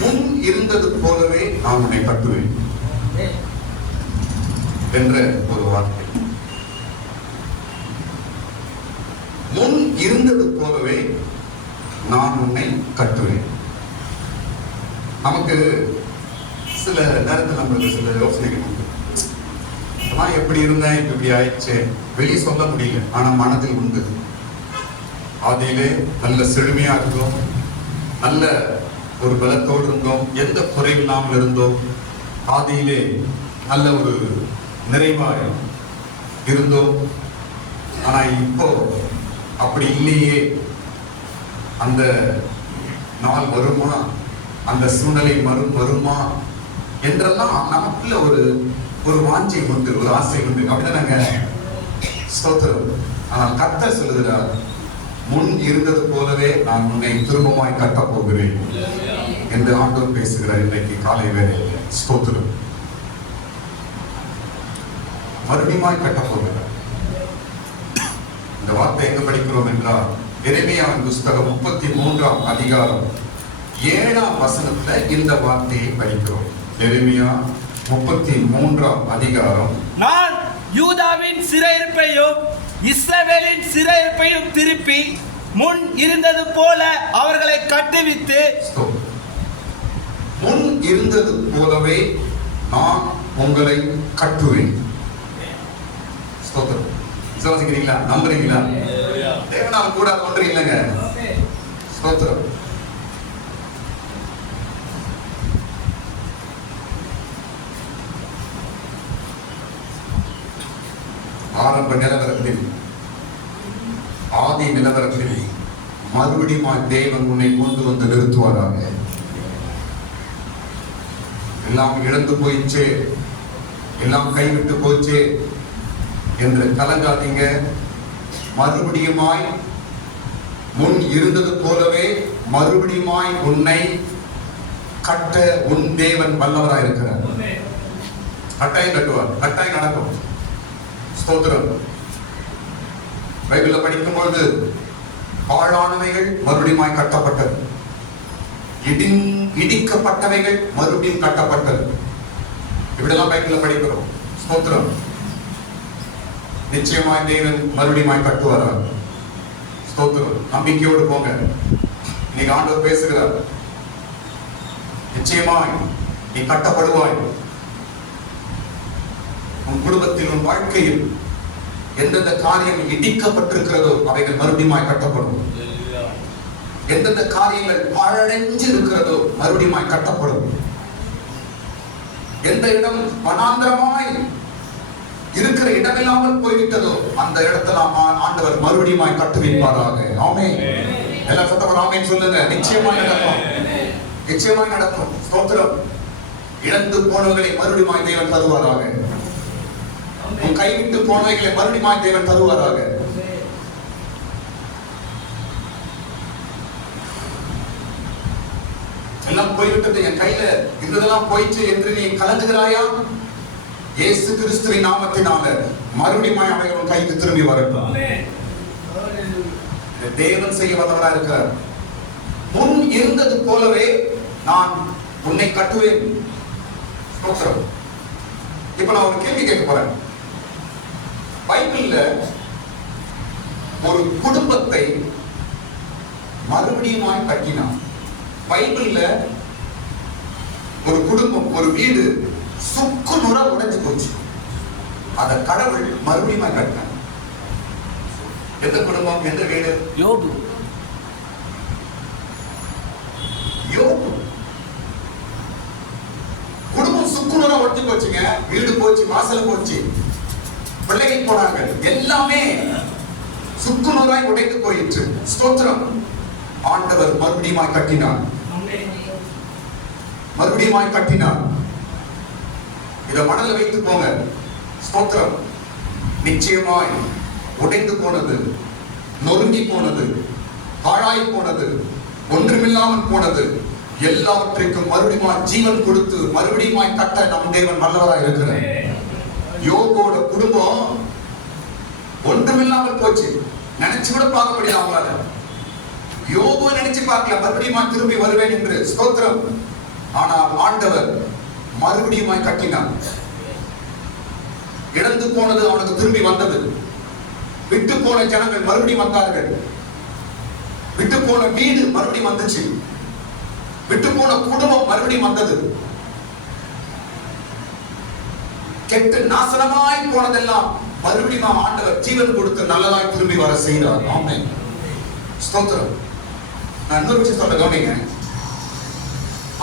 முன் இருந்தது போலவே நான் உன்னை கட்டுவேன் என்ற ஒரு வார்த்தை. முன் இருந்தது போலவே நான் உன்னை கட்டுவேன். நமக்கு சில நேரத்தில் நம்மளுக்கு சில யோசனைகள் உண்டு. நான் எப்படி இருந்தேன், இப்படி ஆயிடுச்சு, வெளியே சொல்ல முடியல, ஆனா மனதில் உண்டு. ஆதியிலே நல்ல செழுமையா இருந்தோம், நல்ல ஒரு பலத்தோடு இருந்தோம், எந்த குறைவில்லாமல் இருந்தோம், ஆதியிலே நல்ல ஒரு நிறைவாக இருந்தோம். ஆனா இப்போ அப்படி இல்லையே. அந்த நாள் வருமா, அந்த சூழ்நிலை வருமா என்றெல்லாம் நமக்குள்ள ஒரு வாஞ்சை உண்டு, ஒரு ஆசை உண்டு. அப்படிதானங்க? ஸ்தோத்திரம். ஆனால் கர்த்தர் சொல்லுகிறார், முன் இருந்தது போலவே நான் உன்னை திரும்பமாய் கட்டப் போகிறேன் என்று ஆண்டவர் பேசுகிறார் இன்றைக்கு காலை வேளையில். ஸ்தோத்திரம். மறுபடியும் கட்டப் போகிறார். இந்த வார்த்தை எங்க படிக்கிறோம் என்றால் எரேமியாவின் புஸ்தகம் 33ஆம் அதிகாரம் 7ஆம் வசனத்துல இந்த வார்த்தையை படிக்கிறோம். எரேமியா 33ஆம் அதிகாரம். நான் யூதாவின் சிறையிருப்பையும் இஸ்ரவேலின் சிறையிருப்பையும் திருப்பி முன் இருந்தது போல அவர்களை கட்டுவித்து, முன் இருந்தது போலவே நான் உங்களை கட்டுவேன். ஸ்தோத்திரம். விசுவாசிக்கிறீங்களா? நம்புறீங்களா? தேவனால் கூட ஒன்று இல்லைங்க. ஸ்தோத்திரம். ஆரம்ப நிலவரத்தில், ஆதி நிலவரத்தில் மறுபடியும் தேவன் உன்னை கொண்டு வந்து நிறுத்துவாராக. எல்லாம் இழந்து போயிடுச்சு, எல்லாம் கைவிட்டு போச்சு என்று கலங்காதீங்க. மறுபடியுமாய் முன் இருந்தது போலவே மறுபடியுமாய் உன்னை கட்ட உன் தேவன் வல்லவராய் இருக்கிறார். கட்டாயம் கட்டுவார், கட்டாயம் நடக்கும். ஸ்தோத்திரம். பைபிள்ல படிக்கும் பொழுது பாழானவைகள் மறுபடியும் கட்டப்பட்டது, இடிக்கப்பட்டவைகள் மறுபடியும் கட்டப்பட்டது. இப்படிலாம் பைபிள்ல படிக்கிறோம். ஸ்தோத்திரம். நிச்சயமாய் தேவன் மறுபடியும் கட்டுவாரா? ஸ்தோத்திரம். நம்பிக்கையோடு போங்க. இன்னைக்கு ஆண்டவர் பேசுகிறார். நிச்சயமாய் நீ கட்டப்படுவாய். உன் குடும்பத்தில், உன் வாழ்க்கையில் எந்தெந்த காரியம் இடிக்கப்பட்டிருக்கிறதோ அவைகள் மறுபடியும் கட்டப்படும். எந்தெந்த காரியங்கள் பாழடைஞ்சு இருக்கிறதோ மறுபடியும் கட்டப்படும். எந்த இடம் வனாந்தரமாய் இருக்கிற இடமில்லாமல் போய்விட்டதோ அந்த இடத்துல ஆண்டவர் மறுபடியும் கட்டுவிப்பாராக. ஆமென். எல்லா சத்தமும் ஆமென் சொல்லுங்க. நிச்சயமாய் நடக்கும், நிச்சயமாய் நடக்கும். ஸ்தோத்திரம். இழந்து போனவர்களை மறுபடியும் தேவன் தருவாராக. உன் கைவிட்டு போனவைகளை மறுபடியும் தேவன் தருவாராக. எல்லாம் போய்விட்டது, என் கையில இருந்ததெல்லாம் போயிடுச்சு என்று நீ கலங்குகிறாயா? இயேசு கிறிஸ்துவின் நாமத்தினால மறுபடியும் அவைகள் கைக்கு திரும்பி வரட்டும். தேவன் செய்ய வல்லவராக இருக்கிறார். முன் இருந்தது போலவே நான் உன்னை கட்டுவேன். இப்ப நான் ஒரு கேள்வி கேட்க போறேன். பைபிள்ல ஒரு குடும்பத்தை மறுபடியும் கட்டினான். பைபிள்ல ஒரு குடும்பம், ஒரு வீடு சுக்கு நுற உடைஞ்சு போச்சு, அத கடவுள் மறுபடியும் கட்டினார். எந்த குடும்பம், எந்த வீடு? யோபு. யோபு குடும்பம் சுக்கு நுற உடைஞ்சு போச்சுங்க. வீடு போச்சு, வாசல் போச்சு, பிள்ளைகள் போனாங்க, எல்லாமே சுக்கு நூறாய் உடைந்து போயிற்று. ஸ்தோத்திரம். ஆண்டவர் மறுபடியும் கட்டினார், மறுபடியும் கட்டினார். இத மனதில் வைத்து போங்க. ஸ்தோத்திரம். நிச்சயமாய் உடைந்து போனது, நொறுங்கி போனது, பாழாய் போனது, ஒன்றுமில்லாமல் போனது எல்லாவற்றிற்கும் மறுபடியும் ஜீவன் கொடுத்து மறுபடியும் கட்ட நம் தேவன் வல்லவராய் இருக்கிறார். யோபோட குடும்பம் ஒன்றுமில்லாமல் போச்சு, நினைச்சு கூட பார்க்க முடியல அவங்களால. யோபு நினைச்சு பார்க்கல மறுபடியும் திரும்பி வருவேன் என்று. ஸ்தோத்திரம். ஆனால் ஆண்டவர் மறுபடியும் கட்டினார். இழந்து போனது அவனுக்கு திரும்பி வந்தது. விட்டு போன ஜனங்கள் மறுபடியும் வந்தார்கள். விட்டு போன வீடு மறுபடியும் வந்துச்சு. விட்டு போன குடும்பம் மறுபடியும் வந்தது. கெட்டு நாசனமாய் போனதெல்லாம் மறுபடியும் ஆண்டவர் ஜீவன் கொடுத்து நல்லதாய் திரும்பி வர செய்தார். ஆமென். ஸ்தோத்திரம். நான் இன்னொரு விஷயம் சொல்ல கவனிங்க.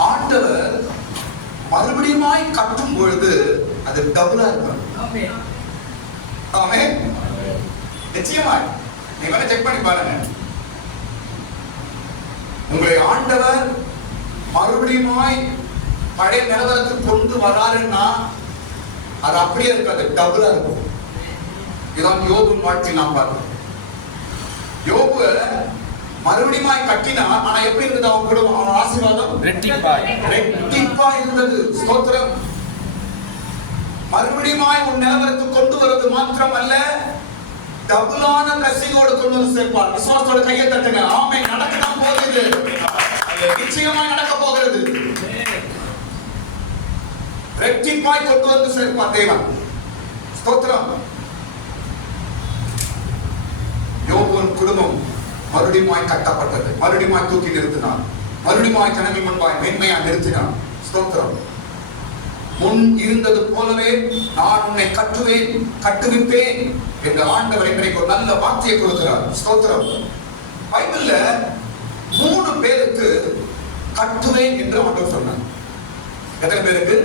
ஆண்டவர் மறுபடியுமாய் கட்டும் பொழுது அது டபுளா இருக்கும். ஆமென். நிச்சயமாய் நீங்க வேணா செக் பண்ணி பாருங்க. உங்களை ஆண்டவர் மறுபடியுமாய் பழைய நிலவரத்துக்கு கொண்டு வராருன்னா அது அப்படியே இருக்காது, டபுளா இருக்கும். இதான் யோபுவின் வாழ்க்கை நாம் பார்க்கிறோம். யோபு மறுபடியும் கட்டினா, ஆனா எப்படி இருந்தது அவன் குடும்பம், அவன் ஆசீர்வாதம் ரெட்டிப்பா இருந்தது. ஸ்தோத்திரம். மறுபடியும் உன் நிலவரத்துக்கு கொண்டு வருவது மாத்திரம் அல்ல, டபுளான பிளஸிங்கோடு கொண்டு வந்து சேர்ப்பார். விசுவாசத்தோட கையை தட்டுங்க. ஆமென். நடக்கதான் போகுது, நிச்சயமாய் நடக்க போகிறது. ரெட்டிப்பாய் கொண்டு வந்து சேர்ப்பார் தேவன். ஸ்தோத்திரம். யோபுவின் குடும்பம் மறுபடியும் கட்டப்பட்டது. மறுபடியும் தூக்கி நிறுத்தினார். மறுபடியும் ஜனங்கள் முன்பாய் மென்மையா நிறுத்தினார். ஸ்தோத்திரம். முன் இருந்தது போலவே நான் உன்னை கட்டுவேன், கட்டுவிப்பேன் என்ற ஆண்டவர் இன்றைக்கு ஒரு நல்ல வார்த்தையை கொடுக்கிறார். ஸ்தோத்திரம். பைபிள்ல 3 பேருக்கு கட்டுவேன் என்று ஆண்டவர் சொன்னார். எத்தனை பேருக்கு?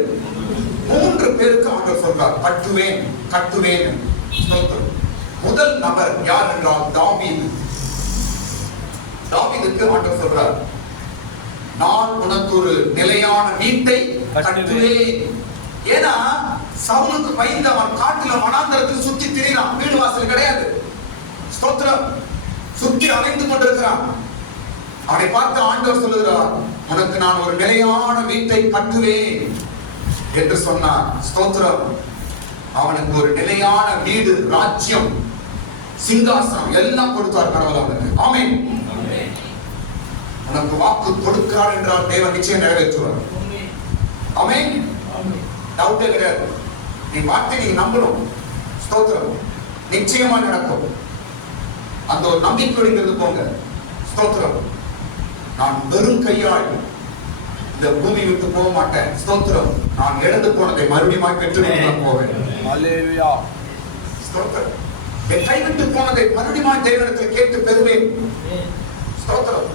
3 பேருக்கு ஆண்டவர் சொல்றார் கட்டுவேன், கட்டுவேன். ஸ்தோத்திரம். முதல் நபர் யார் என்றால் தாவீது. தாவீதுக்கு ஆண்டவர் சொல்றார், நான் உனக்கு ஒரு நிலையான வீட்டை கட்டுவேன். ஏன்னா சவுலுக்கு பயந்து அவன் காட்டுல வனாந்தரத்தில் சுத்தி திரிகிறான். வீடு வாசல் கிடையாது. ஸ்தோத்திரம். சுத்தி அலைந்து கொண்டிருக்கிறான். அவனை பார்த்து ஆண்டவர் சொல்லுகிறார், உனக்கு நான் ஒரு நிலையான வீட்டை கட்டுவேன் என்று சொன்னார். ஸ்தோத்திரம். அவனுக்கு ஒரு நிலையான வீடு, ராஜ்யம், சிங்காசனம் எல்லாம் கொடுத்தார் கடவுள் அவனுக்கு. ஆமென். உனக்கு வாக்கு கொடுக்கிறார் என்றால் தேவன் நிச்சயம் நிறைவேற்றுவார். ஆமென். டவுட்டே கிடையாது. நீ வார்த்தை நீங்க நம்பணும். ஸ்தோத்திரம். நிச்சயமா நடக்கும். அந்த ஒரு நம்பிக்கையோடு போங்க. ஸ்தோத்திரம். நான் வெறும் கையால் இந்த பூமி விட்டு போக மாட்டேன். ஸ்தோத்திரம். நான் இழந்து போனதை மறுபடியும் பெற்று போவேன். ஹல்லேலூயா. ஸ்தோத்திரம். என் கைவிட்டு போனதை மறுபடியும் தேவனிடத்தில் கேட்டு பெறுவேன். ஸ்தோத்திரம்.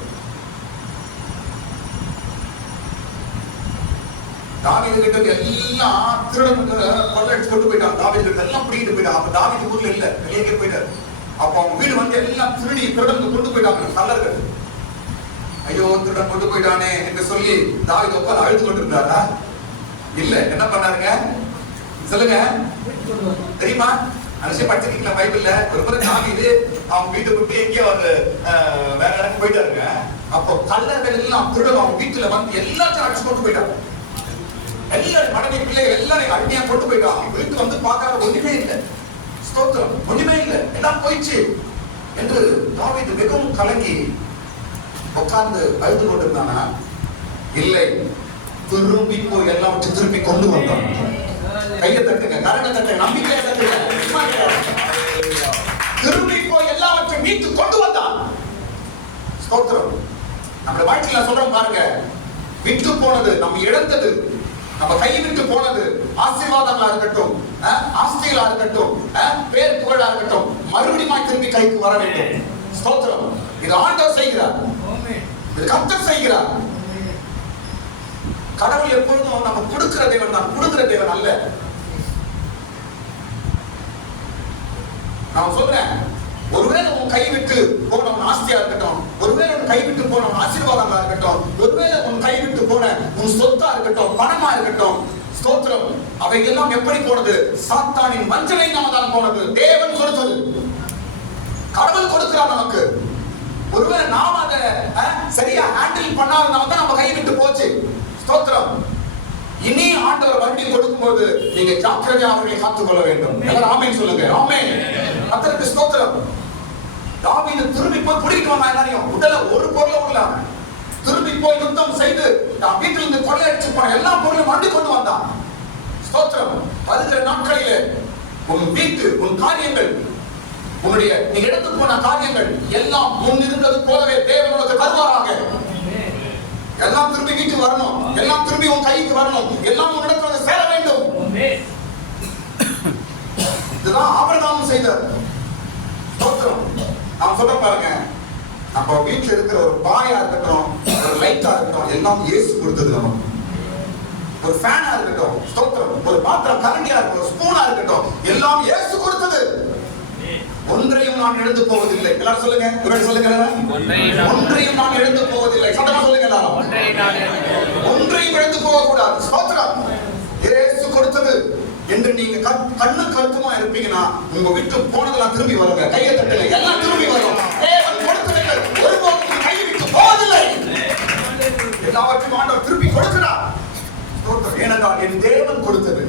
தாவீது கிட்ட எல்லாம் திருடனுக்கு கொள்ளடிச்சு கொண்டு போயிட்டான். தாவீது கிட்ட எல்லாம் பிடிக்கிட்டு போயிட்டான். அப்ப தாவீது ஊர்ல இல்ல, வெளியே போயிட்டார். அப்ப அவங்க வீடு வந்து எல்லாம் திருடனுக்கு கொண்டு போயிட்டாங்க கல்லர்கள். ஐயோ திருடன் கொண்டு போயிட்டானே என்று சொல்லி தாவீது உட்கார்ந்து அழுது கொண்டிருந்தாரா? இல்ல. என்ன பண்ணாருங்க சொல்லுங்க, தெரியுமா? அனுஷம் படிச்சிருக்கீங்களா பைபிள்ல? ஒரு முறை தாவீது அவங்க வீட்டை விட்டு எங்கேயோ ஒரு வேற இடத்துக்கு போயிட்டாருங்க. அப்போ கல்லர்கள் எல்லாம் திருடன் அவங்க வீட்டுல வந்து எல்லாத்தையும் அடிச்சு கொண்டு போயிட்டாங்க. எல்லாரும் மனைவி பிள்ளைகள் எல்லாரையும் அடிமையா கொண்டு போயிட்டாங்க. வீட்டுக்கு வந்து பார்க்காத ஒண்ணுமே இல்லை. ஸ்தோத்திரம். ஒண்ணுமே இல்லை, எல்லாம் போயிடுச்சு என்று தாவீது மிகவும் கலங்கி உட்கார்ந்து அழுது கொண்டிருந்தானா? இல்லை, திரும்பி போய் எல்லாம் திருப்பி கொண்டு வந்தான். கையை தட்டுங்க, கரங்க தட்டுங்க, நம்பிக்கையை தட்டுங்க. திரும்பி போய் எல்லாவற்றையும் மீட்டு கொண்டு வந்தான். ஸ்தோத்திரம். நம்ம வாழ்க்கையில சொல்றோம் பாருங்க, விட்டு போனது, நம்ம இழந்தது, நம்ம கை விட்டு போனது, ஆசீர்வாதங்களா இருக்கட்டும், ஆஸ்திகளா இருக்கட்டும், பேர் புகழா இருக்கட்டும், மறுபடியும் திரும்பி கைக்கு வர வேண்டும். ஸ்தோத்திரம். இது ஆண்டவர் செய்கிறார், இது கர்த்தர் செய்கிறார். கடவுள் எப்பொழுதும் நம்ம கொடுக்கிற தேவன் தான், கொடுக்கிற தேவன் அல்ல. நான் சொல்றேன், ஒருவேளை உன் கை விட்டு போனவன் ஆஸ்தியா இருக்கட்டும், ஒருவேளை உன் கை விட்டு போனவன் ஆசீர்வாதமா இருக்கட்டும், ஒருவேளை உன் கை விட்டு போன உன் சொத்தா இருக்கட்டும், பணமா இருக்கட்டும், ஸ்தோத்திரம், அவை எல்லாம் எப்படி போனது? சாத்தானின் வஞ்சனையினால தான் போனது. தேவன் கொடுத்தது, கடவுள் கொடுக்கிறார் நமக்கு. ஒருவேளை நாம அதை சரியா ஹேண்டில் பண்ணாதனால தான் நம்ம கை விட்டு போச்சு. ஸ்தோத்திரம். இனி ஆண்டவர் மறுபடியும் கொடுக்கும்போது நீங்க ஜாக்கிரதையாக அவர்களை காத்துக்கொள்ள வேண்டும். எல்லாரும் ஆமென் சொல்லுங்க. ஆமென். கர்த்தருக்கு ஸ்தோத்திரம். தாவீது திரும்பி போய் பிடிக்கிட்டு வந்தான் எல்லாரையும். உடல ஒரு பொருளை விடல, திரும்பி போய் யுத்தம் செய்து வீட்டில் இருந்து கொள்ளையடிச்சு போன எல்லா பொருளும் மண்டி கொண்டு வந்தான். ஸ்தோத்திரம். வருகிற நாட்களிலே உன் வீட்டு, உன் காரியங்கள், உன்னுடைய நீ எடுத்து போன காரியங்கள் எல்லாம் முன் இருந்தது போலவே தேவன் உனக்கு தருவாராக. எல்லாம் திரும்பி வீட்டுக்கு வரணும், எல்லாம் திரும்பி உன் கைக்கு வரணும், எல்லாம் உன் இடத்துல சேர வேண்டும். இதுதான் ஆபிரகாம் செய்தார். ஸ்தோத்திரம். நான் சொல்ல பாருங்க, நம்ம வீட்டுல இருக்கிற ஒரு பாயா இருக்கட்டும், ஒரு லைட்டா இருக்கட்டும், எல்லாம் இயேசு கொடுத்தது நமக்கு. ஒரு ஃபேனா இருக்கட்டும், ஸ்தோத்திரம், ஒரு பாத்திரம் கரண்டியா இருக்கட்டும், ஸ்பூனா இருக்கட்டும், எல்லாம் இயேசு கொடுத்தது. ஒன்றையும் நான் இழந்து போவதில்லை. எல்லாரும் சொல்லுங்க, இவரை சொல்லுங்க. ஒன்றையும் நான் இழந்து போவதில்லை. சத்தமா சொல்லுங்க எல்லாரும். ஒன்றையும் இழந்து போக கூடாது. ஸ்தோத்திரம். இயேசு கொடுத்தது என்று நீங்க கண்ணு கருத்துமா இருப்பீங்கன்னா உங்க விட்டு போனதெல்லாம் திரும்பி வருங்க. கையை தட்டுங்க, எல்லாம் திரும்பி வரும். தேவன் கொடுத்தது ஒருபோதும் கை விட்டு போவதில்லை. எல்லாவற்றையும் ஆண்டவர் திருப்பி கொடுக்கிறார். ஸ்தோத்திரம். ஏனென்றால் என் தேவன் கொடுத்தது.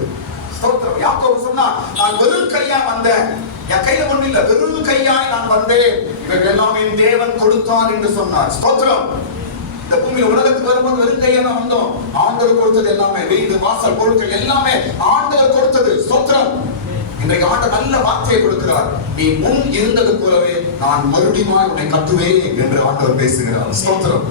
ஸ்தோத்திரம். யாக்கோபு சொன்னா, நான் வெறும் கையா வந்தேன், என் கையில ஒண்ணு இல்ல, வெறும் கையாய் நான் வந்தேன், இவர்கள் எல்லாம் என் தேவன் கொடுத்தார் என்று சொன்னார். ஸ்தோத்திரம். இந்த பூமியில உலகத்துக்கு வரும்போது வெறும் கையா தான் வந்தோம். ஆண்டவர் கொடுத்தது எல்லாமே, வீடு வாசல் பொருட்கள் எல்லாமே ஆண்டவர் கொடுத்தது. ஸ்தோத்திரம். இன்றைக்கு ஆண்டவர் நல்ல வார்த்தையை கொடுக்கிறார். நீ முன் இருந்தது போலவே நான் மறுபடியும் உன்னை கட்டுவேன் என்று ஆண்டவர் பேசுகிறார். ஸ்தோத்திரம்.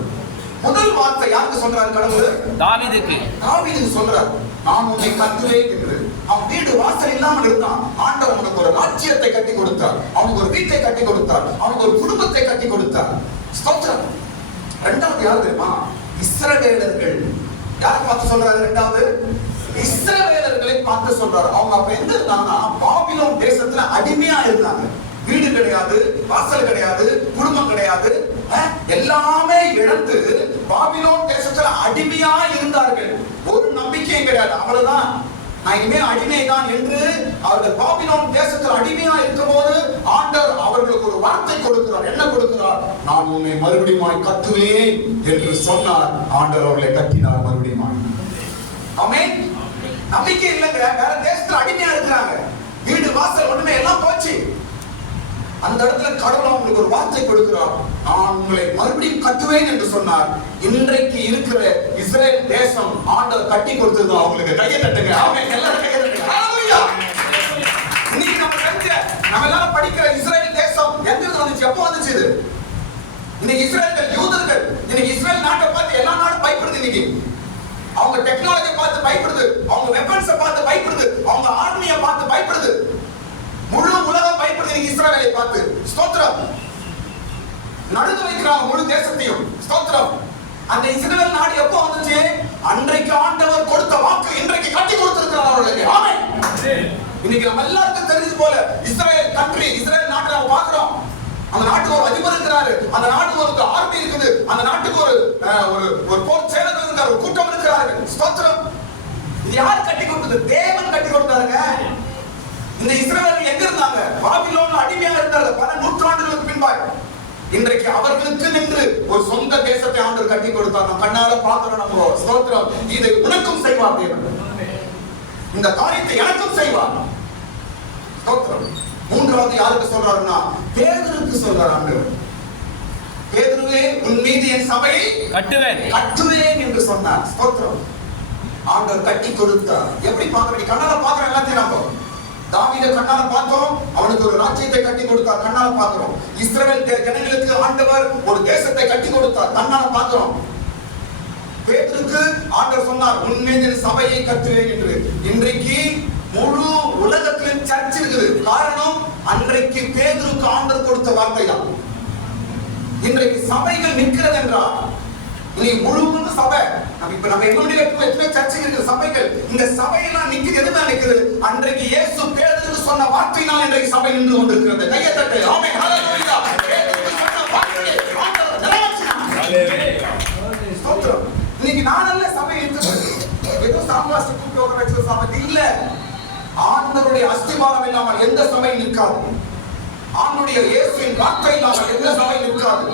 முதல் வார்த்தை யாருக்கு சொல்றாரு கடவுள்? தாவீதுக்கு. தாவீதுக்கு சொல்றார், நான் உன்னை கட்டுவேன் என்று. அவன் வீடு வாசல் இல்லாமல் இருந்தான். ஆண்டவர் அவனுக்கு ஒரு ராஜ்யத்தை கட்டி கொடுத்தார், அவனுக்கு ஒரு வீட்டை கட்டி கொடுத்தார், அவனுக்கு ஒரு குடும்பத்தை கட்டி கொடுத்தார். ஸ்தோத்திரம். இரண்டாவது யார் தெரியுமா? இஸ்ரவேலர்கள். யாரை பார்த்து சொல்றாரு? இரண்டாவது இஸ்ரவேலர்களை பார்த்து சொல்றாரு. அவங்க அப்ப எங்க இருந்தாங்கன்னா பாபிலோன் தேசத்துல அடிமையா இருந்தாங்க. வீடு கிடையாது, வாசல் கிடையாது, குடும்பம் கிடையாது, எல்லாமே இழந்து பாபிலோன் தேசத்துல அடிமையா இருந்தார்கள். ஒரு நம்பிக்கையும் கிடையாது. அவ்வளவுதான், நான் இனிமே அடிமைதான் என்று அவர்கள் பாபிலோன் தேசத்தில் அடிமையா இருக்கும் போது ஆண்டவர் அவர்களுக்கு ஒரு வார்த்தை கொடுக்கிறார். என்ன கொடுக்கிறார்? நான் உன்னை மறுபடியும் கட்டுவேன் என்று சொன்னார். ஆண்டவர் அவர்களை கட்டினார் மறுபடியும். ஆமென். நம்பிக்கை இல்லைங்க, வேற தேசத்துல அடிமையா இருக்கிறாங்க, வீடு வாசல் ஒண்ணுமே எல்லாம் போச்சு. அந்த இடத்துல கடவுள் அவங்களுக்கு ஒரு வார்த்தை கொடுக்கிறார், நான் உங்களை மறுபடியும் கட்டுவேன் என்று சொன்னார். இன்றைக்கு இருக்கிற இஸ்ரேல் தேசம் ஆண்டவர் கட்டி கொடுத்தது. அவங்களுக்கு கையை தட்டுங்க. ஆமென். எல்லாரும் கையை தட்டுங்க. ஹalleluya. இன்னைக்கு நம்ம எல்லாரும் படிக்கிற இஸ்ரேல் தேசம் எங்க இருந்து வந்துச்சு? எப்போ வந்துச்சு இது? இன்னைக்கு இஸ்ரேல்கள் யூதர்கள் இன்னைக்கு இஸ்ரேல் நாட்டை பார்த்து எல்லா நாடும் பயப்படுது. இன்னைக்கு அவங்க டெக்னாலஜி பார்த்து பயப்படுது, அவங்க வெப்பன்ஸை பார்த்து பயப்படுது, அவங்க ஆர்மியை பார்த்து பயப்படுது. முழு உலகம் பயப்படுது இஸ்ரவேலை பார்த்து. ஸ்தோத்திரம். நடுங்க வைக்கிறாங்க முழு தேசத்தையும். ஸ்தோத்திரம். அந்த இஸ்ரவேல் நாடு எப்போ வந்துச்சு? அன்றைக்கு ஆண்டவர் கொடுத்த வாக்கு இன்றைக்கு கட்டி கொடுத்திருக்கிறார் அவர்களுக்கு. ஆமென். இன்னைக்கு நம்ம எல்லாருக்கும் தெரிஞ்சது போல இஸ்ரேல் கண்ட்ரி, இஸ்ரேல் நாட்டை நம்ம பார்க்கிறோம். அந்த நாட்டுக்கு ஒரு அதிபர் இருக்கிறாரு, அந்த நாட்டுக்கு ஒரு ஆர்மி இருக்குது, அந்த நாட்டுக்கு ஒரு போர் சேனல் இருக்கிறார், ஒரு கூட்டம் இருக்கிறாரு. ஸ்தோத்திரம். இது யார் கட்டி கொடுத்தது? தேவன் கட்டி கொடுத்தாருங்க. இந்த இஸ்ரவேலர்கள் எங்க இருந்தாங்க? பாபிலோன்ல அடிமையா இருந்தாங்க பல நூற்றாண்டுகளுக்கு பின்பாக. இன்றைக்கு அவர்களுக்கு நின்று ஒரு சொந்த தேசத்தை ஆண்டவர் கட்டி கொடுத்தார். நம்ம கண்ணால பார்க்கிறோம். நம்ம ஸ்தோத்திரம். இதை உனக்கும் செய்வார் தேவன். இந்த காரியத்தை எனக்கும் செய்வார். ஸ்தோத்திரம். மூன்றாவது யாருக்கு சொல்றாருன்னா பேதுருக்கு சொல்றார் ஆண்டவர். பேதுருவே, உன் மீது என் சபையை கட்டுவேன் என்று சொன்னார். ஸ்தோத்திரம். ஆண்டவர் கட்டி கொடுத்தார். எப்படி பார்க்கிறோம்? கண்ணால பார்க்கிற எல்லாத்தையும் நம்ம தாவீதை கண்ணால பார்த்தோம், அவனுக்கு ஒரு ராஜ்யத்தை கட்டி கொடுத்தார். கண்ணால பார்க்கிறோம். இஸ்ரவேல் ஜனங்களுக்கு ஆண்டவர் ஒரு தேசத்தை கட்டி கொடுத்தார். கண்ணால பார்க்கிறோம். பேதுருக்கு ஆண்டவர் சொன்னார், உன் மீது என் சபையை கட்டுவேன் என்று. இன்றைக்கு முழு உலகத்திலும் சர்ச் இருக்குது. காரணம், அன்றைக்கு பேதுருக்கு ஆண்டவர் கொடுத்த வார்த்தை தான். இன்றைக்கு சபைகள் நிற்கிறது என்றால் நீ முழுவதும் சபை. நம்ம எங்களுடைய எத்தனை சர்ச்சைகள் இருக்குது, சபைகள். இந்த சபையெல்லாம் நிக்குது. எதுதான் நிக்குது? அன்றைக்கு இயேசு பேதுருக்கு சொன்ன வார்த்தையினால் இன்றைக்கு சபை நின்று கொண்டிருக்கிறது. கையை தட்டு. ஆமென். ஹalleluya. பேதுருக்கு சொன்ன வார்த்தையை ஆண்டவர் நிறைவேற்றினார். ஹalleluya. ஸ்தோத்திரம். இன்னைக்கு நானல்ல சபை இருக்குது. ஏதோ சாம்பாசி கூப்பிட்டு உட்கார வச்ச சபை இல்ல. ஆண்டவருடைய அஸ்திவாரம் இல்லாமல் எந்த சபை நிற்காது. ஆண்டவருடைய இயேசுவின் வார்த்தை இல்லாமல் எந்த சபை நிற்காது.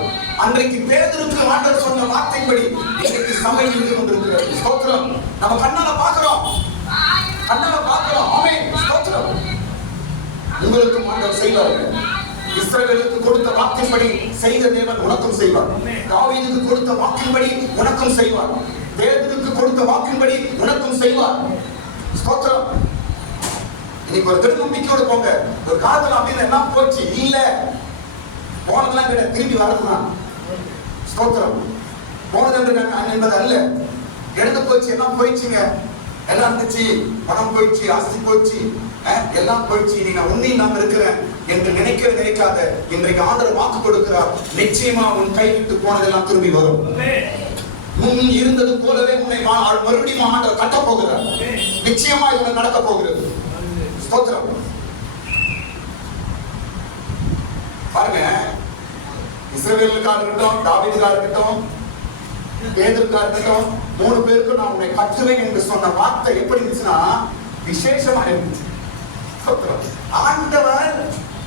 அன்றைக்கு பேதுருக்கு ஆண்டவர் சொன்ன வார்த்தைப்படி இன்னைக்கு சபை நின்று கொண்டிருக்கிறது. ஸ்தோத்திரம். நம்ம கண்ணால பார்க்கிறோம். ஆமென். ஸ்தோத்திரம். உங்களுக்கு ஆண்டவர் செய்வார்கள். இஸ்ரவேலுக்கு கொடுத்த வாக்கின்படி செய்த தேவன் உனக்கும் செய்வார். தாவீதுக்கு கொடுத்த வாக்கின்படி உனக்கும் செய்வார். தேவனுக்கு கொடுத்த வாக்கின்படி உனக்கும் செய்வார். ஸ்தோத்திரம். இன்னைக்கு ஒரு திருநம்பிக்கையோடு போங்க. ஒரு காலத்துல அப்படின்னு எல்லாம் போச்சு இல்ல, போனதெல்லாம் கிடையாது, திரும்பி வரதுதான். ஸ்தோத்திரம். போனது என்பது அல்ல, எடுத்து போச்சு, எல்லாம் போயிடுச்சுங்க, எல்லாம் இருந்துச்சு, பணம் போயிடுச்சு, ஆஸ்தி போயிடுச்சு, எல்லாம் போயிடுச்சு, நீ நான் உண்மை இல்லாம இருக்கிறேன் என்று நினைக்காத. இன்றைக்கு ஆண்டவர் வாக்கு கொடுக்கிறார், நிச்சயமா உன் கை விட்டு போனதெல்லாம் திரும்பி வரும். முன் இருந்தது போலவே உன்னை மறுபடியும் ஆண்டவர் கட்ட போகிறார். நிச்சயமா இது நடக்க போகிறது. ஸ்தோத்திரம். பாருங்க, இஸ்ரவேலுக்கா இருக்கட்டும், தாவீதுக்கா இருக்கட்டும், பேதுருக்கா இருக்கட்டும், 3 பேருக்கும் நான் உன்னை கட்டுவேன் என்று சொன்ன வார்த்தை எப்படி இருந்துச்சுன்னா விசேஷமா இருந்துச்சு. ஆண்டவர்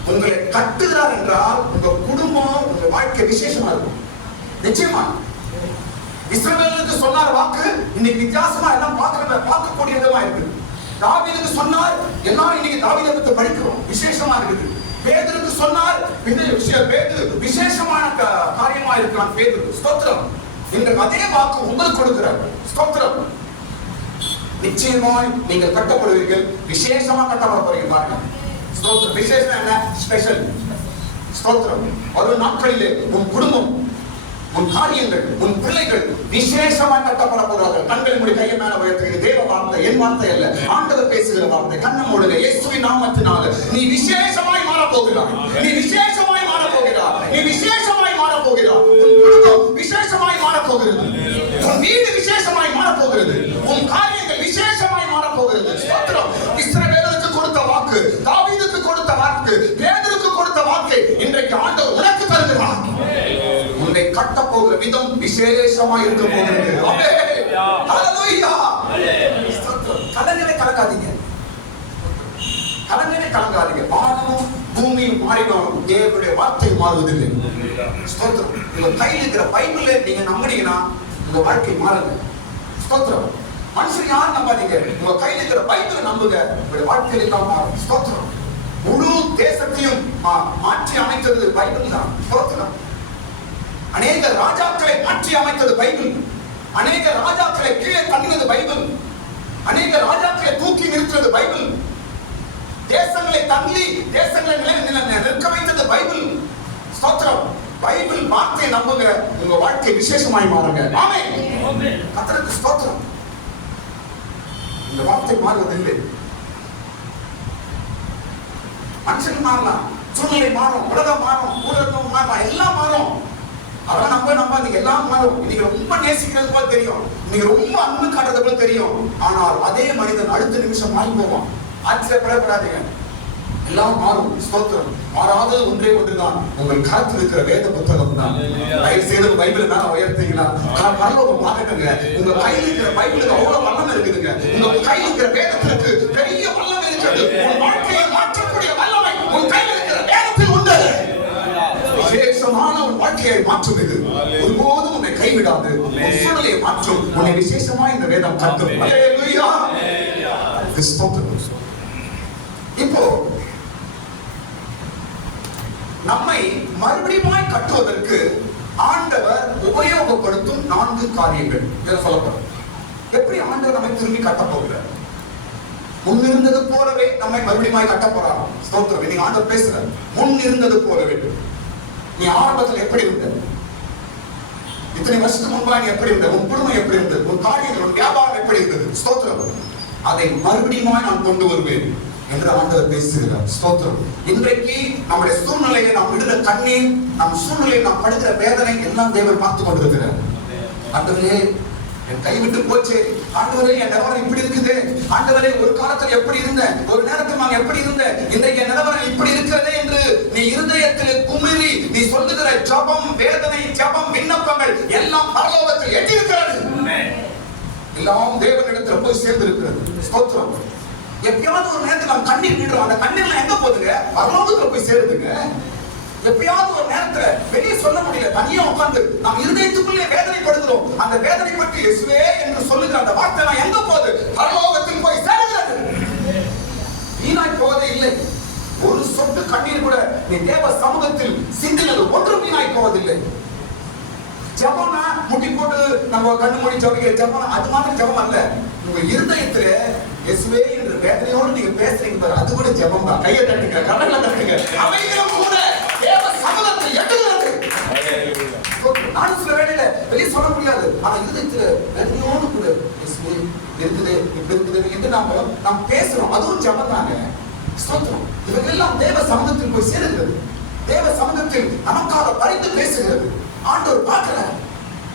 உங்களை கட்டுகிறார் என்றால் உங்க குடும்பம், உங்க வாழ்க்கை விசேஷமா இருக்கும். நிச்சயமா இஸ்ரவேலுக்கு சொன்னார் வாக்கு, இன்னைக்கு வித்தியாசமா எல்லாம் பார்க்கக்கூடிய விதமா இருக்கு. தாவீதுக்கு சொன்னார், எல்லாரும் இன்னைக்கு தாவீதை பத்தி படிக்கிறோம், விசேஷமா இருக்குது. பேதுருக்கு சொன்னார், பேதுரு விசேஷமான காரியமா இருக்கான் பேதுரு. ஸ்தோத்திரம். இந்த அதே வாக்கு உங்களுக்கு கொடுக்கிறார். ஸ்தோத்திரம். நிச்சயமாய் நீங்கள் கட்டப்படுவீர்கள், விசேஷமா கட்டப்பட போறீங்க. பாருங்க, ஸ்தோத்திரம். விசேஷம் என்ன? ஸ்பெஷல். ஸ்தோத்திரம். ஒரு நாட்களிலே உன் குடும்பம், உன் காரியங்கள், உன் பிள்ளைகள் விசேஷமாய் கட்டப்பட போகிறார்கள். கண்கள் மூடி கையை மேல உயர்த்துகிறது. தேவ வார்த்தை, என் வார்த்தை அல்ல, ஆண்டவர் பேசுகிற வார்த்தை. கண்ணை மூடுங்க. இயேசுவின் நாமத்தினால நீ விசேஷமாய் மாற போகிறாய். நீ விசேஷமாய் மாற போகிறாய். நீ விசேஷமாய் மாற போகிறாய். உன் குடும்பம் விசேஷமாய் மாற போகிறது. உன் வீடு விசேஷமாய் மாற போகிறது. உன் காரியங்கள் விசேஷமாய் மாற போகிறது. ஸ்தோத்திரம். இஸ்ரவேலுக்கு கொடுத்த வாக்கு, தாவீதுக்கு கொடுத்த வாக்கு, பேதுருக்கு கொடுத்த வாக்கை இன்றைக்கு ஆண்டவர் உனக்கு தருகிறார். உன்னை கட்ட போகிற விதம் விசேஷமா இருக்க போகிறது. ஹல்லேலூயா. கலங்கவே கலங்காதீங்க, கலங்கவே கலங்காதீங்க. வானமும் பூமியும் மாறினாலும் தேவனுடைய வார்த்தை மாறுவதில்லை. ஸ்தோத்திரம். உங்க கையில் இருக்கிற பைபிளை நீங்க நம்பினீங்கன்னா உங்க வாழ்க்கை மாறுங்க. ஸ்தோத்திரம். மனுஷன் யாரும் நம்பாதீங்க, உங்க கையில் இருக்கிற பைபிளை நம்புங்க, உங்களுடைய வாழ்க்கையில தான் மாறும். ஸ்தோத்திரம். முழு தேசத்தையும் மாற்றி அமைத்தது பைபிள் தான். ஸ்தோத்திரம். அநேக ராஜாக்களை மாற்றி அமைத்தது பைபிள். அநேக ராஜாக்களை கீழே தள்ளினது பைபிள். அநேக ராஜாக்களை தூக்கி நிறுத்தினது பைபிள். தேசங்களை தள்ளி தேசங்களை நிற்க வைத்தது பைபிள். ஸ்தோத்திரம். பைபிள் வார்த்தையை நம்புங்க, உங்க வாழ்க்கை விசேஷமாய் மாறுங்க. ஆமென். கர்த்தருக்கு ஸ்தோத்திரம். இந்த வார்த்தை மாறுவதில்லை. மனுஷன் மாறலாம், சூழ்நிலை மாறும், உலகம் மாறும், ஊடகம் மாறலாம், எல்லாம் மாறும். அதெல்லாம் நம்பாதீங்க, எல்லாம் மாறும். நீங்க ரொம்ப நேசிக்கிறது போல தெரியும், நீங்க ரொம்ப அன்பு காட்டுறது போல தெரியும், ஆனால் அதே மனிதன் அடுத்த நிமிஷம் மாறி போவான். ஆச்சரியப்படாதீங்க, எல்லாம் மாறும். ஸ்தோத்திரம். மாறாத ஒன்றே ஒன்றுதான், உங்கள் கரத்தில் இருக்கிற வேத புத்தகம் தான். தயவு செய்து பைபிளை மேல உயர்த்தீங்களா? பரலோகம் பார்க்கட்டுங்க. உங்க கையில் இருக்கிற பைபிளுக்கு அவ்வளவு வல்லமை இருக்குதுங்க. உங்க கையில் இருக்கிற வேதத்திற்கு பெரிய வல்லமை இருக்கிறது. உன் வாழ்க்கையை மாற்றக்கூடிய வல்லமை உன் கையில் இருக்கிற வேதத்தில் உண்டு. விசேஷமான உன் வாழ்க்கையை மாற்றும். இது ஒருபோதும் உன்னை கைவிடாது. உன் சூழ்நிலையை மாற்றும். உன்னை விசேஷமா இந்த வேதம் கட்டும். ஹல்லேலூயா. இப்போ நம்மை மறுபடியும் கட்டுவதற்கு ஆண்டவர் உபயோகப்படுத்தும் 4 காரியங்கள் இதில் சொல்லப்படும். எப்படி ஆண்டவர் நம்மை திரும்பி கட்ட போகிறார்? முன் இருந்தது போலவே நம்மை மறுபடியும் கட்ட போறார். ஸ்தோத்திரம். இன்னைக்கு ஆண்டவர் பேசுறார், முன் இருந்தது போலவே. நீ ஆரம்பத்தில் எப்படி இருந்த? இத்தனை வருஷத்துக்கு முன்பா நீ எப்படி இருந்த? உன் குடும்பம் எப்படி இருந்தது? உன் காரியங்கள், உன் வியாபாரம் எப்படி இருந்தது? ஸ்தோத்திரம். அதை மறுபடியும் நான் கொண்டு வருவேன் என்று ஆண்டவர் பேசுகிறார். ஸ்தோத்திரம். இன்றைக்கு நம்முடைய சூழ்நிலையை நாம் விடுற கண்ணீர், நம் சூழ்நிலையை நாம் படுகிற வேதனை எல்லாம் தேவன் பார்த்து கொண்டிருக்கிறார். ஆண்டவரே, என் கைவிட்டு போச்சு. ஆண்டவரே, என் நிலவரம் இப்படி இருக்குது. ஆண்டவரே, ஒரு காலத்தில் எப்படி இருந்த, ஒரு நேரத்தில் நான் எப்படி இருந்த, இன்றைக்கு என் நிலவரம் இப்படி இருக்கிறதே என்று நீ இருதயத்தில் குமிழி நீ சொல்லுகிற ஜபம், வேதனை, ஜபம், விண்ணப்பங்கள் எல்லாம் பரலோகத்தில் எட்டி இருக்கிறது. எல்லாம் தேவனிடத்தில் போய் சேர்ந்து இருக்கிறது. ஸ்தோத்திரம். எப்பயாவது ஒரு நேரத்தில் நாம் கண்ணீர் விடுறோம், அந்த கண்ணீர்லாம் எங்க போகுதுங்க? பரலோகத்துல போய் சேருதுங்க. எப்பயாவது ஒரு நேரத்துல வெளியே சொல்ல முடியல, தனியா உட்கார்ந்து நாம் இருதயத்துக்குள்ளே வேதனைப்படுகிறோம். அந்த வேதனை பற்றி இயேசுவே என்று சொல்லுகிற அந்த வார்த்தை எல்லாம் எங்க போகுது? பரலோகத்தில் போய் சேருகிறது. வீணாய் போவதே இல்லை. ஒரு சொட்டு கண்ணீர் கூட நீ தேவ சமூகத்தில் போறதில்லை. ஜெபம்னா முட்டி போட்டு நம்ம கண்ணு மூடி ஜெபிக்கிற ஜெபம் அது மாதிரி ஜெபம் அல்ல. உங்க இருதயத்துல இயேசுவே என்ற வேதனையோடு நீங்க பேசுறீங்க பாரு, அது கூட ஜெபம் தான். கையை தட்டுங்க, கரங்களை தட்டுங்க. அவைகளும் கூட தேவ சமூகத்தில் எட்டுகிறது. நானும் சில வேளையில வெளியே சொல்ல முடியாது, ஆனா இருதயத்துல வேதனையோடு கூட இயேசுவே இருக்குது இப்படி இருக்குது என்று நாம் பேசுறோம். அதுவும் ஜெபம் தாங்க. ஸ்தோத்திரம். இவைகளெல்லாம் தேவ சமூகத்தில் போய் சேருகிறது. தேவ சமூகத்தில் நமக்காக பரிந்து பேசுகிறது. ஆண்டவர் பார்க்கிறார்.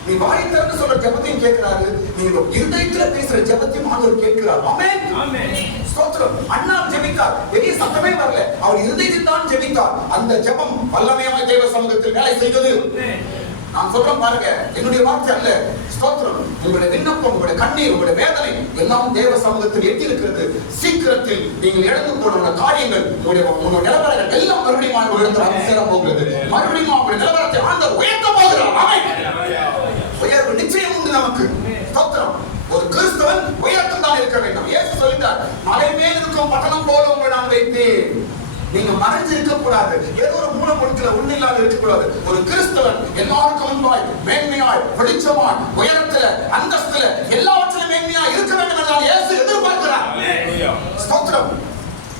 நீ வாயை திறந்து சொல்ற ஜெபத்தையும் கேட்கிறாரு, நீங்க இருதயத்துல பேசுற ஜெபத்தையும் ஆண்டவர் கேட்கிறார். ஆமென், ஆமென். ஸ்தோத்திரம். அண்ணா ஜெபித்தார், வெளிய சத்தமே வரல, அவர் இருதயத்தில் தான் ஜெபித்தார். அந்த ஜெபம் வல்லமையாய் தேவ சமூகத்தில் வேலை செய்தது. நான் சொல்றேன் பாருங்க, என்னுடைய வார்த்தை அல்ல. ஸ்தோத்திரம். உங்களுடைய விண்ணப்பம், உங்களுடைய கண்ணீர், உங்களுடைய வேதனை எல்லாம் தேவ சமூகத்தில் எட்டி இருக்கிறது. சீக்கிரத்தில் நீங்கள் இழந்து போன காரியங்கள், உங்களுடைய நிலவரங்கள் எல்லாம் மறுபடியும் உங்களிடத்தில் சேர போகிறது. மறுபடியும் உங்களுடைய நிலவரத்தை ஆண்டவர் உயர்த்த போகிறார். ஆமென். உயர்வு நிச்சயம் உண்டு நமக்கு. ஸ்தோத்திரம். ஒரு கிறிஸ்தவன் உயரத்தில் தான் இருக்க வேண்டும். இயேசு சொல்லிட்டார், மலை மேல் இருக்கும் பட்டணம் போல உங்களை நான் வைத்தேன். நீங்க மறைஞ்சு இருக்க கூடாது, ஏதோ ஒரு மூல முழுக்கில உண்மை இல்லாத இருக்க கூடாது. ஒரு கிறிஸ்தவன் எல்லாருக்கும் முன்பாய் மேன்மையாய் வெளிச்சமாய் உயரத்துல அந்தஸ்துல எல்லாவற்றிலும் மேன்மையாய் இருக்க வேண்டும் என்று இயேசு எதிர்பார்க்கிறார். ஸ்தோத்திரம்.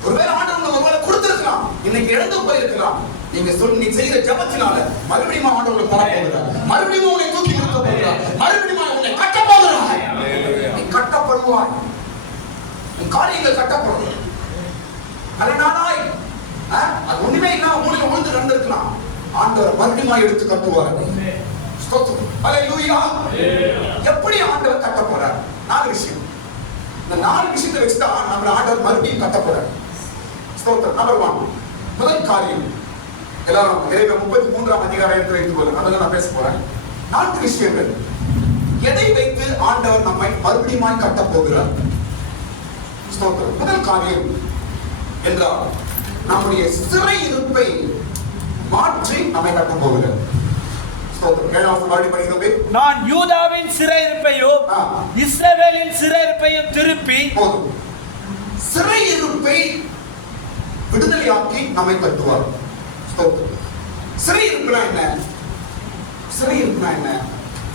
ஒருவேளை ஆண்டவர் ஒருவேளை கொடுத்திருக்கலாம், இன்னைக்கு இழந்து போயிருக்கலாம். நீங்க நீ செய்கிற ஜெபத்தினால மறுபடியும் ஆண்டவர் தர போகிறார். மறுபடியும் உன்னை தூக்கி நிறுத்த போகிறார். மறுபடியும் உன்னை கட்ட போகிறார். நீ கட்டப்படுவாய். உன் காரியங்கள் கட்டப்படும். பல நாளாய் அது ஒண்ணுமே இல்லாம மூலையில விழுந்து நடந்திருக்கலாம். ஆண்டவர் மறுபடியும் எடுத்து கட்டுவார். ஸ்தோத்திரம். ஹல்லேலூயா. எப்படி ஆண்டவர் கட்ட போறார்? 4 விஷயம். இந்த 4 விஷயத்தை வச்சுதான் நம்ம ஆண்டவர் மறுபடியும் கட்ட போறார். ஸ்தோத்திரம். நம்பர் 1, முதல் காரியம். எல்லாரும் 33ஆம் அதிகாரத்தை வைத்துக் கொள்ளுங்க. அதெல்லாம் நான் பேச போறேன். 4 விஷயங்கள். எதை வைத்து ஆண்டவர் நம்மை மறுபடியும் கட்ட போகிறார்? ஸ்தோத்திரம். முதல் காரியம் என்றால் நம்முடைய சிறை இருப்பை மாற்றி நம்மை கட்ட போகிறார். ஸ்தோத்திரம். 7வது வாடி படிக்கிறோமே, நான் யூதாவின் சிறையிருப்பையும் இஸ்ரவேலின் சிறையிருப்பையும் திருப்பி போதும். சிறை இருப்பை விடுதலையாக்கி நம்மை கட்டுவார். ஸ்தோத்திரம். சிறை இருப்புனா என்ன? சிறை இருப்புனா என்ன?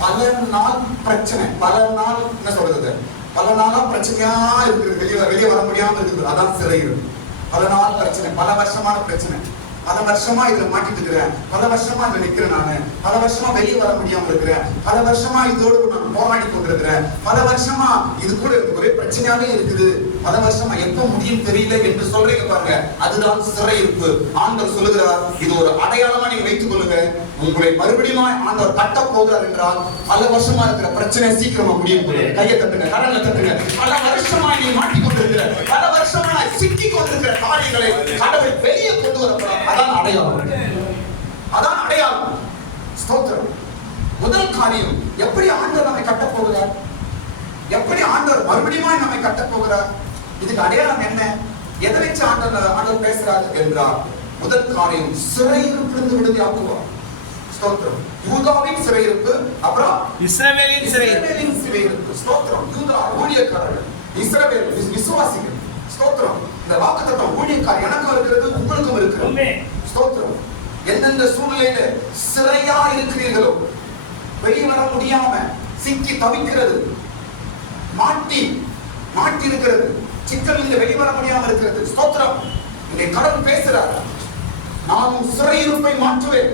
பல நாள் பிரச்சனை, பல நாள் என்ன சொல்றது, பல நாளா பிரச்சனையா இருக்குது, வெளியே வர முடியாம இருக்குது. அதான் சிறை இருப்பு. பல நாள் பிரச்சனை, பல வருஷமான பிரச்சனை, பல வருஷமா இதுல மாட்டிட்டு இருக்கிறேன், பல வருஷமா இதுல நிக்கிறேன், நானு பல வருஷமா வெளியே வர முடியாம இருக்கிறேன், பல வருஷமா இதோடு நான் போராடி கொண்டிருக்கிறேன், பல வருஷமா இது கூட ஒரே பிரச்சனையாவே இருக்குது, பல வருஷமா எப்ப முடியும் தெரியல என்று சொல்றீங்க பாருங்க, அதுதான் சிறை இருப்பு. ஆண்டவர் சொல்லுகிறார், இது ஒரு அடையாளமா நீங்க வைத்துக் கொள்ளுங்க. உங்களை மறுபடியும் ஆண்டவர் கட்ட போகிறார் என்றால் பல வருஷமா இருக்கிற பிரச்சனை சீக்கிரமா முடியும். கையை தட்டுங்க, கடல்ல தட்டுங்க. பல வருஷமா நீ மாட்டிக்கொண்டிருக்கிற, பல வருஷமா சிக்கி கொண்டிருக்கிற காரியங்களை கடவுள் வெளியே கொண்டு வரப்போறார். அதான் அடையாளம். அதான் அடையாளம். ஸ்தோத்திரம். முதல் காரியம், எப்படி ஆண்டவர் நம்மை கட்ட போகிறார்? எப்படி ஆண்டவர் மறுபடியும் நம்மை கட்ட போகிறார்? இதுக்கு அடையாளம் என்ன? எதை வச்சு ஆண்டவர் பேசுறாரு என்றால், முதல் காரியம் சிறையிருப்பிலிருந்து விடுதலையாக்குவார். ஸ்தோத்திரம். யூதாவின் சிறையிருப்பு, அப்புறம் இஸ்ரவேலின் சிறையிருப்பு. ஸ்தோத்திரம். யூதா ஊழியக்காரர்கள், இஸ்ரவேல் விசுவாசிகள். ஸ்தோத்திரம். இந்த வாக்குத்தத்தம் ஊழியக்காரர் எனக்கும் இருக்கிறது, உங்களுக்கும் இருக்கிறது. ஸ்தோத்திரம். எந்தெந்த சூழ்நிலையில சிறையா இருக்கிறீர்களோ, வெளியே வர முடியாம சிக்கி தவிக்கிறது, மாட்டி இருக்கிறது, சிக்கலில் வெளிவர முடியாம இருக்கிறது. ஸ்தோத்திரம். இதை கடவுள் பேசுறார், நான் சிறையிருப்பை மாற்றுவேன்,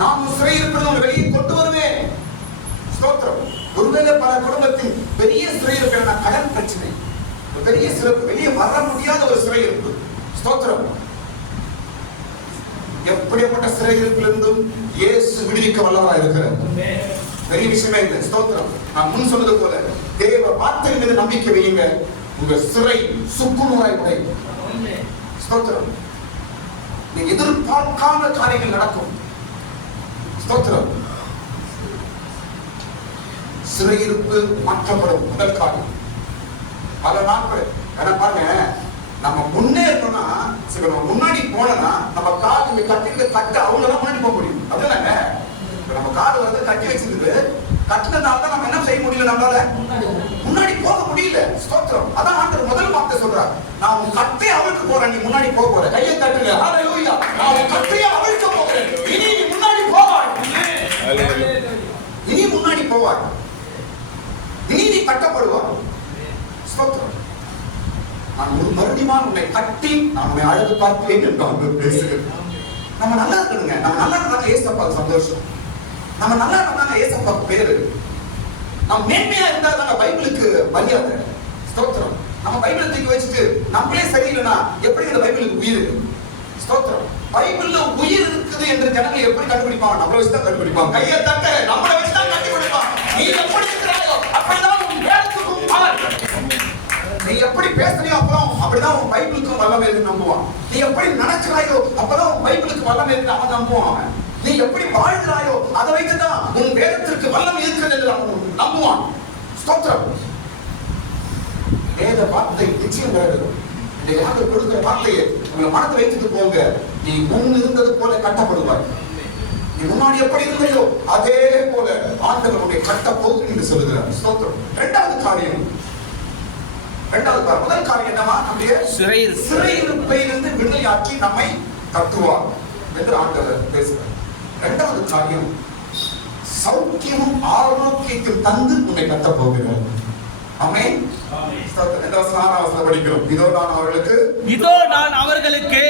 நான் சிறையிருப்பை வெளியே கொண்டு வருவேன். ஸ்தோத்திரம். ஒருவேளை பல குடும்பத்தின் பெரிய சிறையிருப்பு கடன் பிரச்சனை, பெரிய சிறப்பு, வெளியே வர முடியாத ஒரு சிறையிருப்பு. ஸ்தோத்திரம். எப்படிப்பட்ட சிறையிருப்பிலிருந்தும் இயேசு விடுவிக்க வல்லவராய் இருக்கிறார். பெரிய விஷயமே இல்லை. ஸ்தோத்திரம். நான் முன் சொன்னது போல தேவ வார்த்தை மீது நம்பிக்கை வையுங்க, உங்க சிறை சுக்குநூறாய் உடையும். ஸ்தோத்திரம். நீங்க எதிர்பார்க்காத காரியங்கள் நடக்கும். ஸ்தோத்திரம். சிறையிருப்பு மாற்றப்படும். முதல் காரியம். பல நாட்கள் பாருங்க, நம்ம முன்னேறணும்னா, நம்ம முன்னாடி போனா நம்ம காது கட்டு அவங்கதான் முன்னாடி போக முடியும். அதுதாங்க. நம்ம காது வந்து கட்டி வச்சிருக்கு, கட்டினதால தான் நம்ம என்ன செய்ய முடியல, நம்மளால முன்னாடி போக முடியல. ஸ்தோத்திரம். அதான் ஆண்டவர் முதல் வார்த்தை சொல்றார், நான் உன் கட்டை அவிழ்க்க போறேன், நீ முன்னாடி போக போற. கையை தட்டுங்க. ஹல்லேலூயா. நான் உன் கட்டையை அவிழ்க்க போறேன், இனி நீ முன்னாடி இனி நீ கட்டப்படுவார். ஸ்தோத்திரம். நான் மறுபடியும் உன்னை கட்டி நான் உன்னை அழகு பார்ப்பேன் என்று அவர் பேசுகிறேன். நம்ம நல்லா இருக்கணுங்க. நம்ம நல்லா இருந்தாங்க ஏசப்பாக்கு சந்தோஷம். நம்ம நல்லா இருந்தாங்க ஏசப்பாக்கு பேரு. நம்ம மேன்மையா இருந்தா தாங்க பைபிளுக்கு மரியாதை. ஸ்தோத்திரம். நம்ம பைபிளை தூக்கி வச்சுட்டு நம்மளே சரியில்லைன்னா எப்படி இந்த பைபிளுக்கு உயிர்? ஸ்தோத்திரம். பைபிள்ல உயிர் இருக்குது என்று ஜனங்கள் எப்படி கண்டுபிடிப்பாங்க? நம்மளை வச்சு தான் கண்டுபிடிப்பாங்க. கையை தட்ட நம்மளை வச்சு தான் கண்டுபிடிப்பாங்க. நீ எப்படி இருக்கிறாயோ அப்படிதான் உன் வேதத்துக்கும் பலன். நீ எப்படி பேசுறியோ அப்புறம் அப்படிதான் உன் பைபிளுக்கும் வல்லமை இருக்கு நம்புவான். நீ எப்படி நினைக்கிறாயோ அப்பதான் உன் பைபிளுக்கு வல்லமை இருக்கு அவன் நம்புவான். அவன் நீ எப்படி வாழ்கிறாயோ அதை வைத்துதான் உன் வேதத்திற்கு வல்லமை இருக்கிறது என்று அவன் நம்புவான். ஸ்தோத்திரம். வேத வார்த்தை நிச்சயம் வருகிறது. இந்த யாரும் கொடுக்கிற வார்த்தையை உங்களை மனத்தை வைத்துட்டு போங்க. நீ முன் இருந்தது போல கட்டப்படுவாய். நீ முன்னாடி எப்படி இருந்தையோ அதே போல ஆண்டவர் உன்னை கட்ட போகுது என்று சொல்லுகிறார். ஸ்தோத்திரம். இரண்டாவது காரியம். முதல் காரியம் என்னவா? நம்முடைய சிறையிருப்பையிலிருந்து விடுதலையாக்கி நம்மை கட்டுவார் என்று ஆண்டவர் பேசுகிறார். இரண்டாவது காரியம், சௌக்கியமும் ஆரோக்கியத்தையும் தந்து உன்னை கட்ட போகிறார். ஆமென். இதோ நான் அவர்களுக்கு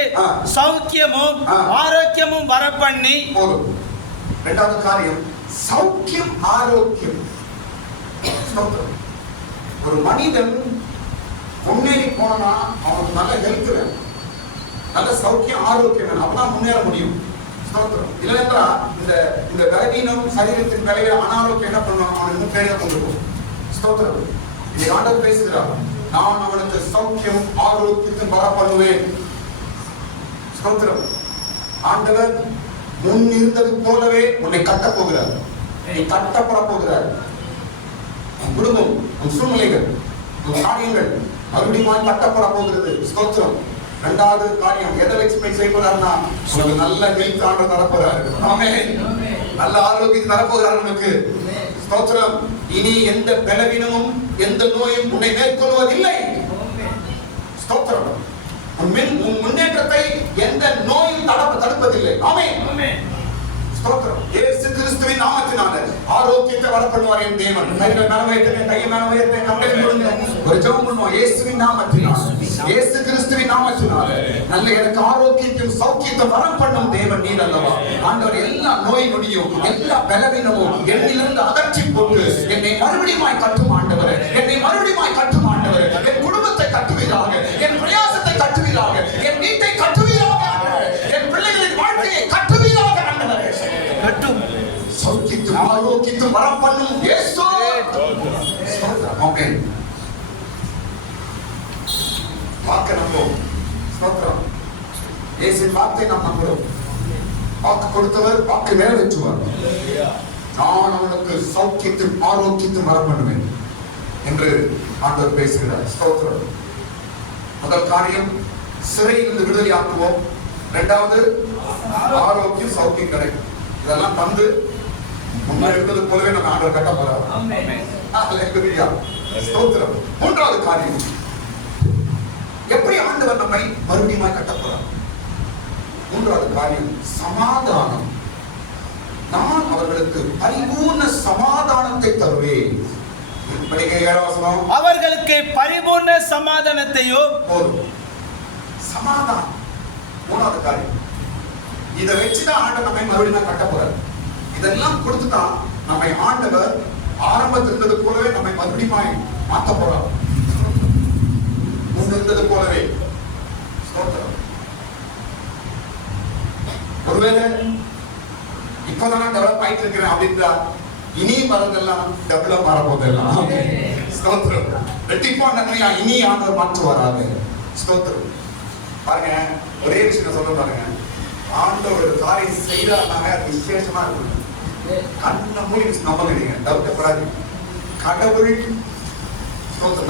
சௌக்கியமும் ஆரோக்கியமும் வரப்பண்ணி. போதும். இரண்டாவது காரியம் சௌக்கியம் ஆரோக்கியம். ஒரு மனிதன் முன்னேறி போனா அவனுக்கு நல்ல ஹெல்த் வேணும், நல்ல சௌக்கியம் ஆரோக்கியம், அப்பதான் முன்னேற முடியும். இல்லைன்னா இந்த பலவீனம் சரீரத்தின் தலைவர் அனாரோக்கியம் என்ன பண்ணுவான்? அவனுக்கு பேரை கொண்டு போகும். ஸ்தோத்திரம். இதை ஆண்டவர் பேசுகிறார். நான் அவனுக்கு சௌக்கியம் ஆரோக்கியத்தையும் வர பண்ணுவேன். ஸ்தோத்திரம். ஆண்டவர் முன் இருந்தது போலவே உன்னை கட்ட போகிறார். நீ கட்டப்பட போகிறார். உன் குடும்பம், உன் சூழ்நிலைகள், உன் காரியங்கள் மறுபடியும் கட்டப்பட போகிறது. ஸ்தோத்திரம். இரண்டாவது காரியம் எதை எக்ஸ்பெக்ட் செய்ய போறாருன்னா உங்களுக்கு நல்ல ஹெல்த் ஆண்டவர் தரப்போறாரு. ஆமென். நல்ல ஆரோக்கியம் தரப்போகிறார் உனக்கு. ஸ்தோத்திரம். இனி எந்த பலவீனமும் எந்த நோயும் உன்னை மேற்கொள்வதில்லை. ஸ்தோத்திரம். உன் முன்னேற்றத்தை எந்த நோயும் தடுப்பதில்லை. ஆமென். ஸ்தோத்திரம். இயேசு கிறிஸ்துவின் நாமத்தினால ஆரோக்கியத்தை வர பண்ணுவார் என் தேவன். கையை மேல உயர்த்துங்க. கண்களை மூடுங்க. ஒரு ஜெபம் பண்ணுவோம். இயேசுவின் நாமத்தினால, இயேசு கிறிஸ்துவின் நாமத்தினால நல்ல எனக்கு ஆரோக்கியத்தையும் சௌக்கியத்தை வரம் பண்ணும் தேவன் நீர் அல்லவா. ஆண்டவர் எல்லா நோய் நொடியும் எல்லா பலவீனமும் என்னிலிருந்து அகற்றி போட்டு என்னை மறுபடியும் கட்டும் ஆண்டவர். என்னை மறுபடியும் கட்டும் ஆண்டவர். என் குடும்பத்தை கட்டுவீராக, என் பிரயாசத்தை கட்டுவீராக, என் வீட்டை கட்டுவீராக, என் பிள்ளைகளின் வாழ்க்கையை கட்டுவீராக ஆண்டவர். கட்டும் சௌக்கியத்தும் ஆரோக்கியத்தும் வரம் பண்ணும் இயேசு. ஆமென். வாக்கு நம்புவோம். ஸ்தோத்திரம். இயேசுவின் வார்த்தை நாம் நம்புகிறோம். வாக்கு கொடுத்தவர் வாக்கு நிறைவேற்றுவார். நான் அவனுக்கு சௌக்கியத்தும் ஆரோக்கியத்தும் வர பண்ணுவேன் என்று ஆண்டவர் பேசுகிறார். ஸ்தோத்திரம். முதல் காரியம் சிறையிலிருந்து விடுதலையாக்குவோம். இரண்டாவது ஆரோக்கியம் சௌக்கியம் கிடைக்கும். இதெல்லாம் தந்து முன்னாடி இருந்தது போலவே நம்ம ஆண்டவர் கட்ட போறார். ஸ்தோத்திரம். மூன்றாவது காரியம் எப்படி ஆண்டவர் நம்மை மறுபடியும் கட்ட போறார்? மூன்றாவது காரியம் சமாதானம். நான் அவர்களுக்கு பரிபூர்ண சமாதானத்தை தருவேன். அவர்களுக்கு பரிபூர்ண சமாதானத்தையும். சமாதானம் மூணாவது காரியம். இதை வச்சுதான் ஆண்டவர் நம்மை மறுபடியும் கட்ட போறார். இதெல்லாம் கொடுத்துதான் நம்மை ஆண்டவர் ஆரம்பத்தில் இருந்தது போலவே நம்மை மறுபடியும் மாற்ற போறார். இருந்தது போலவே. ஒருவேளை இப்பதான் டெவலப் ஆயிட்டு இருக்கிறேன் அப்படின்றா இனி வரதெல்லாம் டெவலப் மாற போதெல்லாம். ஸ்தோத்திரம். ரெட்டிப்பா நன்மையா இனி ஆண்டவர் மாற்றுவாராக. ஸ்தோத்திரம். பாருங்க, ஒரே விஷயம் சொல்ல பாருங்க. ஆண்டவர் ஒரு காரியம் செய்தாருனாங்க அது விசேஷமா இருக்கும். கண்ணை மூடி நம்ப நினைங்க, டவுட்டப்படாது. கடவுள்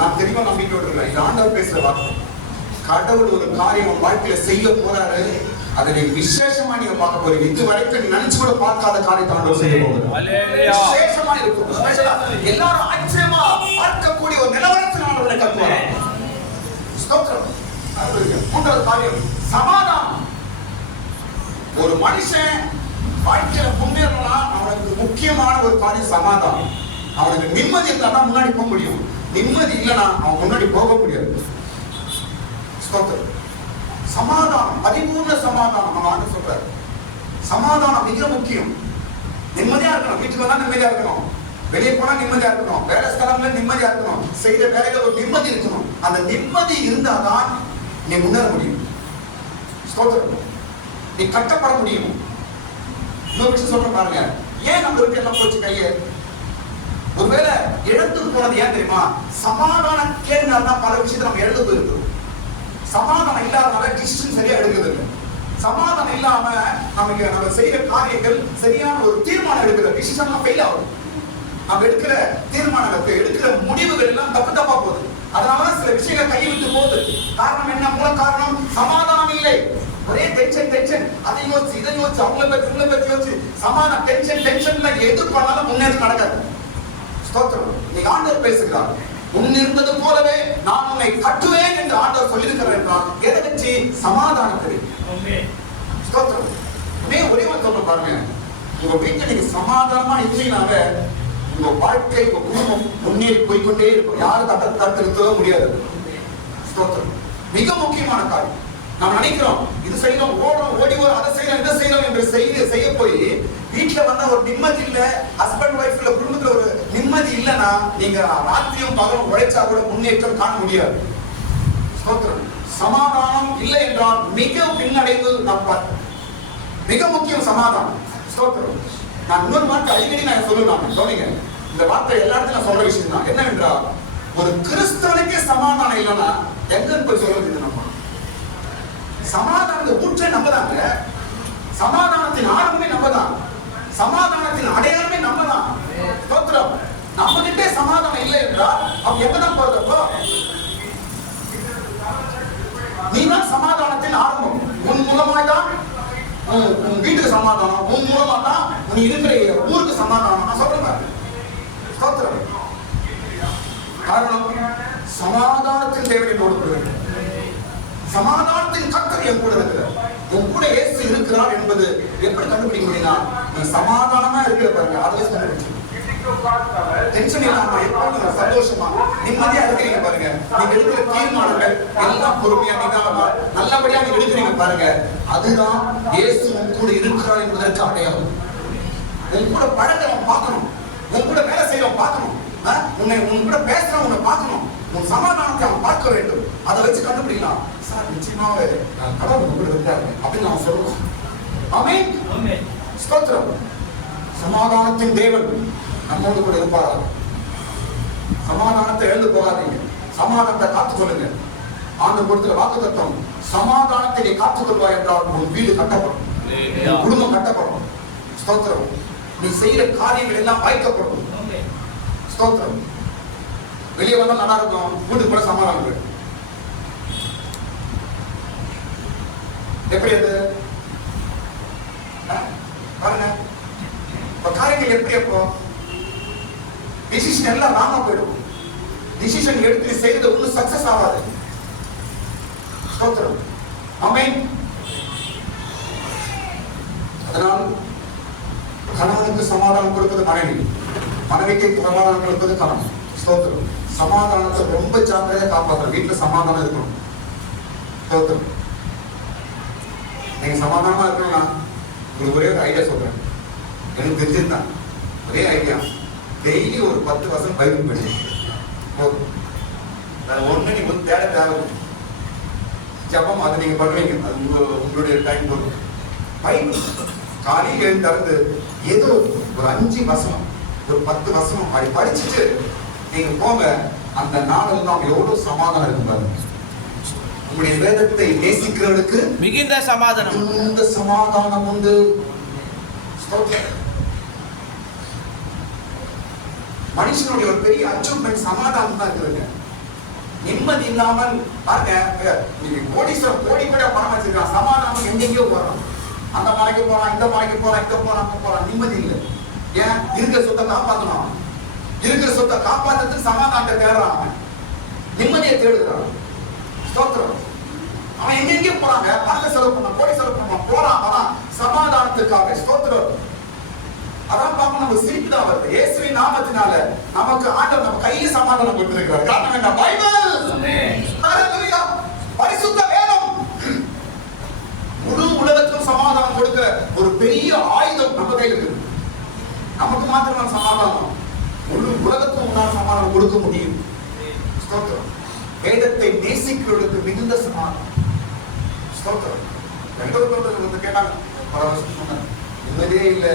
நான் தெரியுமா நம்பிக்கையோடு இருக்கிறேன். இது ஆண்டவர் பேசுற வார்த்தை. கடவுள் ஒரு காரியம் வாழ்க்கையில செய்ய போறாரு, அதை நீங்க விசேஷமா நீங்க பார்க்க போறீங்க. இது வரைக்கும் நீ நினைச்சு கூட பார்க்காத காரியத்தை ஆண்டவர் செய்ய போகிறார். விசேஷமா இருக்கும். எல்லாரும் ஆச்சரியமா பார்க்கக்கூடிய ஒரு நிலவரத்தில் ஆண்டவரை கட்டுவார். ஸ்தோத்திரம். மூன்றாவது காரியம் சமாதானம். ஒரு மனுஷன் வாழ்க்கையில முன்னேறலாம், அவனுக்கு முக்கியமான ஒரு காரியம் சமாதானம். அவனுக்கு நிம்மதி இருந்தா தான் முன்னாடி போக முடியும். நிம்மதி இல்லைன்னா அவன் முன்னாடி போக முடியாது. ஸ்தோத்திரம். சமாதானம், பரிபூர்ண சமாதானம். நம்ம ஆண்டு சொல்றாரு சமாதானம் மிக முக்கியம். நிம்மதியா இருக்கணும். வீட்டுக்கு வந்தா நிம்மதியா இருக்கணும், வெளியே போனா நிம்மதியா இருக்கணும், வேலை ஸ்தலம்ல நிம்மதியா இருக்கணும், செய்த வேலைகள் ஒரு நிம்மதி இருக்கணும். அந்த நிம்மதி இருந்தாதான் நீ முன்னேற முடியும். ஸ்தோத்திரம். நீ கட்டப்பட முடியும். இன்னொரு விஷயம் சொல்ற பாருங்க, ஏன் நம்ம வீட்டு எல்லாம் போச்சு கையே? ஒருவேளை இழந்து போனது ஏன் தெரியுமா? சமாதானம் கேட்கறதுனால பல விஷயத்தை நம்ம இழந்து போயிருக்கோம். சமாதானம் இல்லாதனால டிசிஷன் சரியா எடுக்கிறது இல்லை. சமாதானம் இல்லாம நமக்கு நம்ம செய்யற காரியங்கள் சரியான ஒரு தீர்மானம் எடுக்கிற டிசிஷன்லாம் ஃபெயில் ஆகும். நம்ம எடுக்கிற தீர்மானத்தை எடுக்கிற முடிவுகள் எல்லாம் தப்பு தப்பா போகுது. அதனால சில விஷயங்கள் கையை விட்டு போகுது. காரணம் என்ன? மூல காரணம் சமாதானம் இல்லை. ஒரே டென்ஷன், அதை யோசிச்சு இதை யோசிச்சு அவங்கள பத்தி யோசிச்சு சமாதானம் டென்ஷன்ல எது பண்ணாலும் முன்னேற்றம் நடக்காது. ஸ்தோத்திரம். நீங்க ஆண்டவர் பேசுகிறார், முன்னிருந்தது போலவே நான் உன்னை கட்டுவேன் என்று ஆண்டவர் சொல்லியிருக்கிறார் என்றால் எதை வச்சு? சமாதானத்தை. ஸ்தோத்திரம். ஒரே சொல்ல பாருங்க, உங்க வீட்டுல நீங்க சமாதானமா இருந்தீங்கனால உங்க வாழ்க்கை, உங்க குடும்பம் முன்னேறி போய்கொண்டே இருக்கும். யாரும் தடுத்து நிறுத்தவே முடியாது. ஸ்தோத்திரம். மிக முக்கியமான காரியம். நாம் நினைக்கிறோம் இது செய்யணும், ஓடி அதை செய்யணும், இதை செய்யணும் என்று செய்ய போய் வீட்டுல வந்தா ஒரு நிம்மதி இல்ல, ஹஸ்பண்ட் ஒய்ஃப்ல குடும்பத்துல ஒரு நிம்மதி இல்லைன்னா நீங்க ராத்திரியும் பகலும் உழைச்சா கூட முன்னேற்றம் காண முடியாது. ஸ்தோத்திரம். சமாதானம் இல்லை என்றால் மிக பின்னடைவு நாம் பார்க்கிறோம். மிக முக்கியம் சமாதானம். ஸ்தோத்திரம். நான் இன்னொரு வார்த்தை அடிக்கடி நான் சொல்லுவேன், கவனிங்க. இந்த வார்த்தை எல்லா இடத்துல நான் சொல்ற விஷயம் தான். என்னவென்றால் ஒரு கிறிஸ்தவனுக்கே சமாதானம் இல்லைன்னா எங்க போய் சொல்றது? நம்ம சமாதானத்தை ஊற்றே நம்பதாங்க. சமாதானத்தின் ஆரம்பமே நம்பதான். சமாதானத்தின் அடையாளமே நம்பதான். ஸ்தோத்திரம். நம்ம கிட்டே சமாதானம் இல்லை என்றால் அவன் எங்கதான் போறதப்போ? நீதான் சமாதானத்தின் ஆரம்பம். உன் மூலமாய் தான் உன் வீட்டுக்கு சமாதானம், உன் மூலமா தான் நீ இருக்கிற ஊருக்கு சமாதானம். நான் சொல்றேன். ஸ்தோத்திரம். காரணம் சமாதானத்தின் தேவை என்னோடு, சமாதானத்தின் கர்த்தர் என் கூட இருக்கிறார், உன் கூட இயேசு இருக்கிறார் என்பது எப்படி கண்டுபிடிக்க முடியும்னா நீ சமாதானமா இருக்கிற பாருங்க, அதை கண்டுபிடிச்சு டென்ஷன் இல்லாம எப்பொழுது சந்தோஷமா நிம்மதியா இருக்கிறீங்க பாருங்க. நீங்க எடுக்கிற தீர்மானங்கள் எல்லாம் பொறுமையா நிதானமா நல்லபடியா நீங்க எடுக்கிறீங்க பாருங்க. அதுதான் இயேசு உன் கூட இருக்கிறார் என்பதற்கு அடையாளம். உன் கூட பழகிறவன் பார்க்கணும், உன் கூட வேலை செய்யறவன் பார்க்கணும், உன் கூட பேசுறவங்க பார்க்கணும், உன் சமாதானத்தை அவன் பார்க்க வேண்டும். அதை வச்சு கண்டுபிடிக்கலாம். சார் நிச்சயமாவே கடவுள் கூட இருக்காரு அப்படின்னு நான் சொல்லுவோம். ஆமென். ஸ்தோத்திரம். சமாதானத்தின் தேவன் நம்மோடு கூட இருப்பாரா? சமாதானத்தை எழுந்து போகாதீங்க, சமாதானத்தை காத்துக்கொள்ளுங்க. ஆண்டவர் கொடுக்கிற வாக்குத்தத்தம், சமாதானத்தை நீ காத்துக்கொள்வாய் என்றால் உன் வீடு கட்டப்படும், உன் குடும்பம் கட்டப்படும். ஸ்தோத்திரம். நீ செய்யற காரியங்கள் எல்லாம் வாய்க்கப்படும். ஸ்தோத்திரம். வெளியே வந்தா நல்லா இருக்கும், வீட்டுக்கு கூட சமாதானம். எப்படி அது பாருங்க. காரியங்கள் எப்படி? அப்போ டிசிஷன் எல்லாம் ராங்கா போயிடும். டிசிஷன் எடுத்து செய்யறது ஒன்றும் சக்சஸ் ஆகாது. ஸ்தோத்திரம். ஆமென். அதனால் கணவனுக்கு சமாதானம் கொடுப்பது மனைவி, மனைவிக்கு சமாதானம் கொடுப்பது கணவன். ஸ்தோத்திரம். சமாதானத்தை ரொம்ப ஜாக்கிரதையா காப்பாற்ற வீட்டுல சமாதானம் இருக்கணும். ஸ்தோத்திரம். நீங்க சமாதானமா இருக்கணும்னா உங்களுக்கு ஒரே ஒரு ஐடியா சொல்றேன், எனக்கு தெரிஞ்சிருந்தான். ஒரே ஐடியா, டெய்லி ஒரு 10 வருஷம் பைபிள் படி போதும். ஒண்ணு நீங்க வந்து தேட தேவை. ஜபம் அதை நீங்க பண்றீங்க, அது உங்களுடைய டைம் போதும். பைபிள் காலையில் எழுந்து திறந்து ஏதோ ஒரு 5 வசனம், ஒரு 10 வசனம் அப்படி படிச்சுட்டு நீங்க போங்க. அந்த நாளெல்லாம் எவ்வளவு சமாதானம் இருக்கும் பாருங்க. உங்களுடைய வேதத்தை நேசிக்கிறவர்களுக்கு மிகுந்த சமாதானம், இந்த சமாதானம் உண்டு. மனுஷனுடைய ஒரு பெரிய அச்சீவ்மெண்ட் சமாதானம் தான் இருக்குதுங்க. நிம்மதி இல்லாமல் பாருங்க, கோடீஸ்வரன் கோடி கூட பணம் வச்சிருக்கான், சமாதானம் எங்கெங்கயோ போறான். அந்த மலைக்கு போறான், இந்த மலைக்கு போறான், இங்க போறான், அங்க போறான், நிம்மதி இல்லை. ஏன்? இருக்கிற சொத்தை காப்பாற்றணும். இருக்கிற சொத்தை காப்பாற்றுறதுக்கு சமாதானத்தை தேடுறான், நிம்மதியை தேடுகிறான். ஸ்தோத்திரம். அவன் எங்கெங்கயோ போறாங்க, பணத்தை செலவு பண்ண, கோடி செலவு பண்ண போறான், ஆனா சமாதானத்துக்காக. ஸ்தோத்திரம். அதான் பார்க்க நம்ம சிரிப்பு தான் வருது. இயேசுவின் நாமத்தினால நமக்கு ஆண்டவர் நம்ம கையில சமாதானம் கொடுத்திருக்கிறார். காரணம் என்ன? பைபிள். ஹalleluya. பரிசுத்த வேதம் முழு உலகத்துக்கும் சமாதானம் கொடுக்கிற ஒரு பெரிய ஆயுதம் நம்ம கையில் இருக்கு. நமக்கு மாத்திரம் சமாதானம், முழு உலகத்துக்கும் சமாதானம் கொடுக்க முடியும். ஸ்தோத்திரம். வேதத்தை நேசிக்கிறவர்களுக்கு மிகுந்த சமாதானம். ஸ்தோத்திரம். ரெண்டாவது கேட்டாங்க, பல வருஷம் சொன்னேன், நிம்மதியே இல்லை,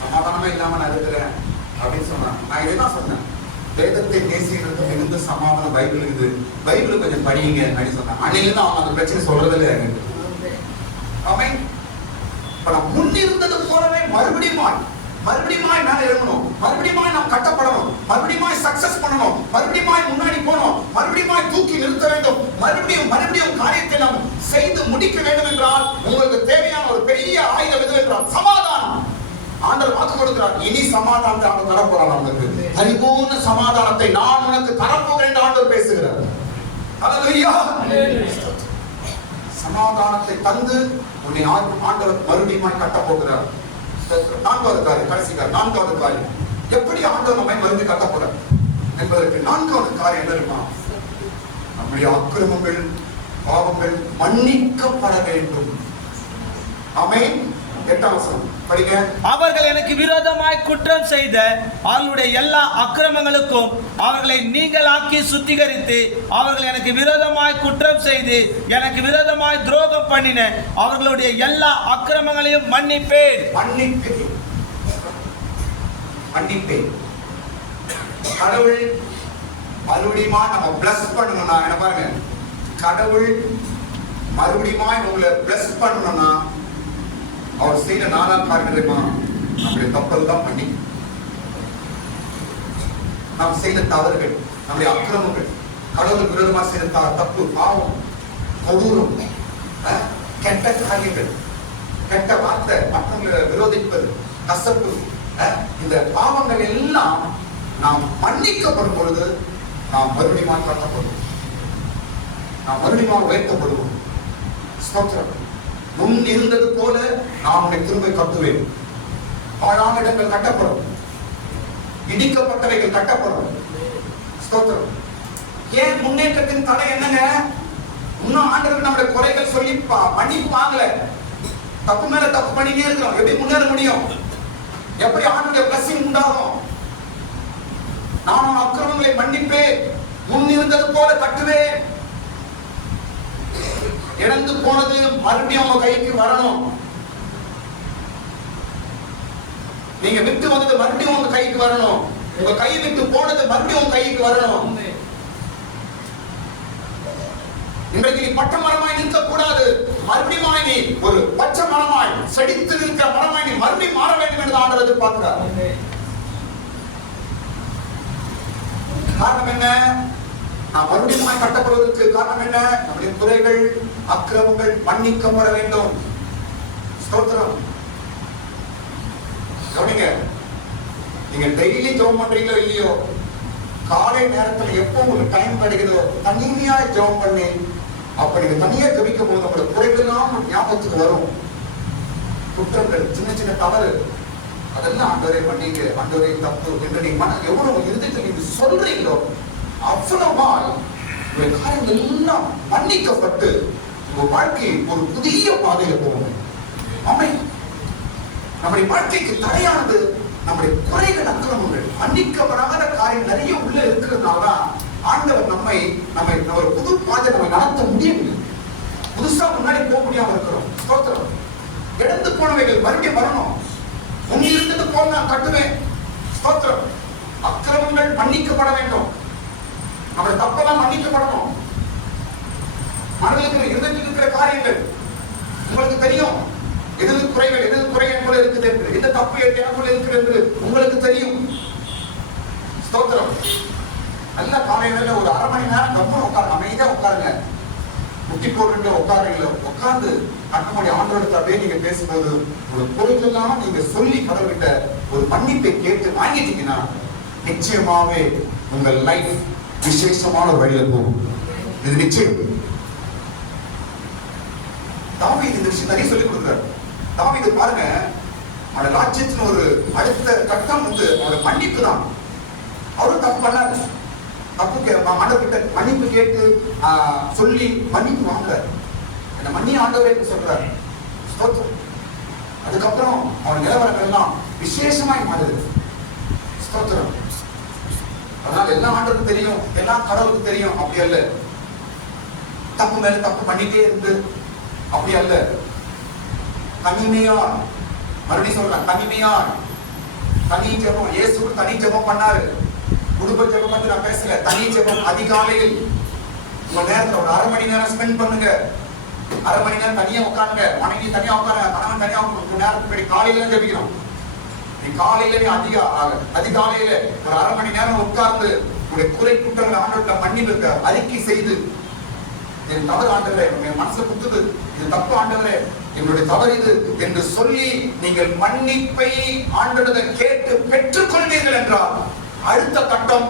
சமாதானமே இல்லாம நான் இருக்கிறேன் அப்படின்னு சொன்னாங்க. நான் இதுதான் சொன்னேன், வேதத்தை நேசிக்கிறதுக்கு மிகுந்த சமாதானம் பைபிள் இருக்குது, பைபிள் கொஞ்சம் படியுங்க அப்படின்னு சொன்னாங்க. அன்னையில அவங்க அந்த பிரச்சனை சொல்றதில்லை. ஆமென். நான் முன்னிருந்தது போலவே மறுபடியும் மேல எழுதணும், மறுபடியும் நாம் கட்டப்படணும், மறுபடியும் சக்சஸ் பண்ணணும், மறுபடியும் முன்னாடி போகணும், மறுபடியும் தூக்கி நிறுத்த வேண்டும், மறுபடியும் காரியத்தை நாம் செய்து முடிக்க வேண்டும் என்றால் உங்களுக்கு தேவையான ஒரு பெரிய ஆயுதம் எது என்றால் சமாதானம். ஆண்டவர் வாக்கு கொடுக்கிறார், இனி சமாதானத்தை ஆண்டவர் தரப்போறார். நமக்கு பரிபூர்ண சமாதானத்தை நான் உனக்கு தரப்போகிறேன் என்று ஆண்டவர் பேசுகிறார். ஹல்லேலூயா. சமாதானத்தை தந்து உன்னை ஆண்டவர் மறுபடியும் கட்ட போகிறார். நான்காவது காரியம், நான்காவது காரியம், எப்படி ஆண்டவர் நம்மை மறுபடியும் கட்ட போறார் என்பதற்கு நான்காவது காரியம் என்ன இருக்குமா? நம்முடைய அக்கிரமங்கள் பாவங்கள் மன்னிக்கப்பட வேண்டும். ஆமென். 8ஆம் வசனம் படிங்க. அவர்கள் எனக்கு விரோதமாய் குற்றம் செய்த அவர்களுடைய எல்லா அக்கிரமங்களுக்கும் அவர்களை நீங்களாக்கி சுத்திகரித்து, அவர்கள் எனக்கு விரோதமாய் குற்றம் செய்து எனக்கு விரோதமாய் துரோகம் பண்ணின அவர்களுடைய எல்லா அக்கிரமங்களையும் மன்னிப்பேன். கடவுள் மறுபடியும் நம்ம பிளஸ் பண்ணணும்னா என்ன பாருங்க, கடவுள் மறுபடியும் உங்களை பிளஸ் பண்ணணும்னா அவர் செய்த 4ஆம் காரியம் தெரியுமா? நம்முடைய தப்பல் தான் பண்ணி, நாம் செய்த தவறுகள், நம்முடைய அக்கிரமங்கள், கடவுளுக்கு விரோதமா செய்த தப்பு, பாவம், கொடூரம், கெட்ட காரியங்கள், கெட்ட வார்த்தை, மற்றவங்களை விரோதிப்பது, கசப்பு, இந்த பாவங்கள் எல்லாம் நாம் மன்னிக்கப்படும் பொழுது நாம் மறுபடியும் கட்டப்படுவோம், நாம் மறுபடியும் உயர்த்தப்படுவோம். ஸ்தோத்திரம். முன் இருந்தது போல நான் உன்னை திரும்ப கட்டுவேன். பாழான இடங்கள் கட்டப்படும், இடிக்கப்பட்டவைகள் கட்டப்படும். ஸ்தோத்திரம். ஏன் முன்னேற்றத்தின் தடை என்னங்க? இன்னும் ஆண்டவருக்கு நம்முடைய குறைகள் சொல்லி மன்னிப்பு வாங்கல, தப்பு மேல தப்பு பண்ணிட்டே இருக்கிறோம். எப்படி முன்னேற முடியும்? எப்படி ஆண்டவருடைய blessing உண்டாகும்? நான் அக்கிரமங்களை மன்னிப்பேன், முன் இருந்தது போல கட்டுவேன். இழந்து போனது மறுபடியும் உங்க கைக்கு வரணும். நீங்க விட்டு வந்தது மறுபடியும் உங்க கைக்கு வரணும். உங்க கை விட்டு போனது மறுபடியும் உங்க கைக்கு வரணும். இன்றைக்கு நீ பட்ட மரமாய் நிற்க கூடாது, மறுபடியும் நீ ஒரு பச்சை மரமாய் செடித்து நிற்கிற மரமாய் நீ மறுபடியும் மாற வேண்டும் என்று ஆண்டவர் எதிர்பார்க்கிறார். காரணம் என்ன? நாம் மறுபடியும் கட்டப்படுவதற்கு காரணம் என்ன? நம்முடைய குறைகள் அக்கிரமங்கள் மன்னிக்கப்பட வேண்டும். ஸ்தோத்திரம். கவனிங்க, நீங்க டெய்லி ஜெபம் பண்றீங்களோ இல்லையோ, காலை நேரத்தில் எப்போ உங்களுக்கு டைம் கிடைக்குதோ தனிமையா ஜெபம் பண்ணி, அப்ப நீங்க தனியா ஜெபிக்கும் போது உங்களோட குறைகள் எல்லாம் ஞாபகத்துக்கு வரும். குற்றங்கள், சின்ன சின்ன தவறு, அதெல்லாம் ஆண்டவரே பண்ணீங்க, ஆண்டவரே தப்பு என்று நீங்க எவ்வளவு இருதயத்தில் நீங்க சொல்றீங்களோ அவ்வளவாய் உங்களுடைய காரியங்கள் எல்லாம் மன்னிக்கப்பட்டு உங்க வாழ்க்கை ஒரு புதிய பாதையில போகும். ஆமென். நம்முடைய வாழ்க்கைக்கு தடையானது நம்முடைய குறைகள் அக்கிரமங்கள், மன்னிக்கப்படாத காரியம் நிறைய உள்ள இருக்கிறதுனால ஆண்டவர் நம்மை ஒரு புது பாதை நம்ம நடத்த முடியவில்லை. புதுசா முன்னாடி போக முடியாம இருக்கிறோம். ஸ்தோத்திரம். இழந்து போனவைகள் மறுபடியும் வரணும். முன் இருந்தது போல நான் கட்டுவேன். ஸ்தோத்திரம். அக்கிரமங்கள் மன்னிக்கப்பட வேண்டும், நம்முடைய தப்பெல்லாம் மன்னிக்கப்படணும். மனதில் இருதயத்தில் இருக்கிற காரியங்கள் உங்களுக்கு தெரியும், எது குறைகள் எது குறைகள் போல இருக்குது என்று, எந்த தப்பு எனக்குள்ள இருக்கிறது என்று உங்களுக்கு தெரியும். ஸ்தோத்திரம். நல்ல காலையில ஒரு அரை மணி நேரம் கப்பல் உட்காரு, அமைதியா உட்காருங்க. முட்டி போட்டு உட்காருங்களோ, உட்கார்ந்து நம்முடைய ஆண்டவரத்தை அப்படியே நீங்க பேசும்போது ஒரு பொருட்கள்லாம் நீங்க சொல்லி கடவுள்கிட்ட ஒரு மன்னிப்பை கேட்டு வாங்கிட்டீங்கன்னா நிச்சயமாவே உங்கள் லைஃப் விசேஷமான வழியில போகும். இது நிச்சயம். தாவீது இந்த விஷயம் நிறைய சொல்லி கொடுக்கிறார். தாவீது பாருங்க, அவருடைய ராஜ்யத்தின் ஒரு அடுத்த கட்டம் வந்து அவருடைய மன்னிப்பு தான். அவரும் தப்பு பண்ணாரு, தப்பு ஆண்டவர்கிட்ட மன்னிப்பு கேட்டு சொல்லி மன்னிப்பு வாங்குறாரு. என்ன மன்னி ஆண்டவரே சொல்றாரு. ஸ்தோத்திரம். அதுக்கப்புறம் அவன் நிலவரங்கள் எல்லாம் விசேஷமாய் மாறுது. ஸ்தோத்திரம். அதனால எல்லாம் ஆண்டவருக்கு தெரியும், எல்லாம் கடவுளுக்கு தெரியும் அப்படி அல்ல. தப்பு மேல தப்பு பண்ணிட்டே இருந்து அப்படி அல்ல. தனிமையா, மறுபடியும் சொல்றேன், தனிமையா தனி ஜெபம். இயேசு தனி ஜெபம் பண்ணாரு. குடும்ப ஜெபம் வந்து நான் பேசல. தனி ஜெபம் அதிகாலையில் உங்க நேரத்துல ஒரு 1/2 மணி நேரம் ஸ்பெண்ட் பண்ணுங்க. 1/2 மணி நேரம் தனியா உட்காருங்க. மனைவி தனியா உட்காருங்க, கணவன் தனியா உட்காருங்க. நேரத்துக்கு காலையில ஜெபிக்கணும். நீ காலையில அதிகாலையில ஒரு 1/2 மணி நேரம் உட்கார்ந்து உங்களுடைய குறை குற்றங்களை ஆண்டவர்கிட்ட மன்னிப்பு அறிக்கை செய்து, என் தவறு ஆண்டவரே, என் மனசுல குத்துது, இது தப்பு ஆண்டவரே, என்னுடைய தவறு இது என்று சொல்லி நீங்கள் மன்னிப்பை ஆண்டவரை கேட்டு பெற்றுக் கொள்வீர்கள் என்றால் அடுத்த கட்டம்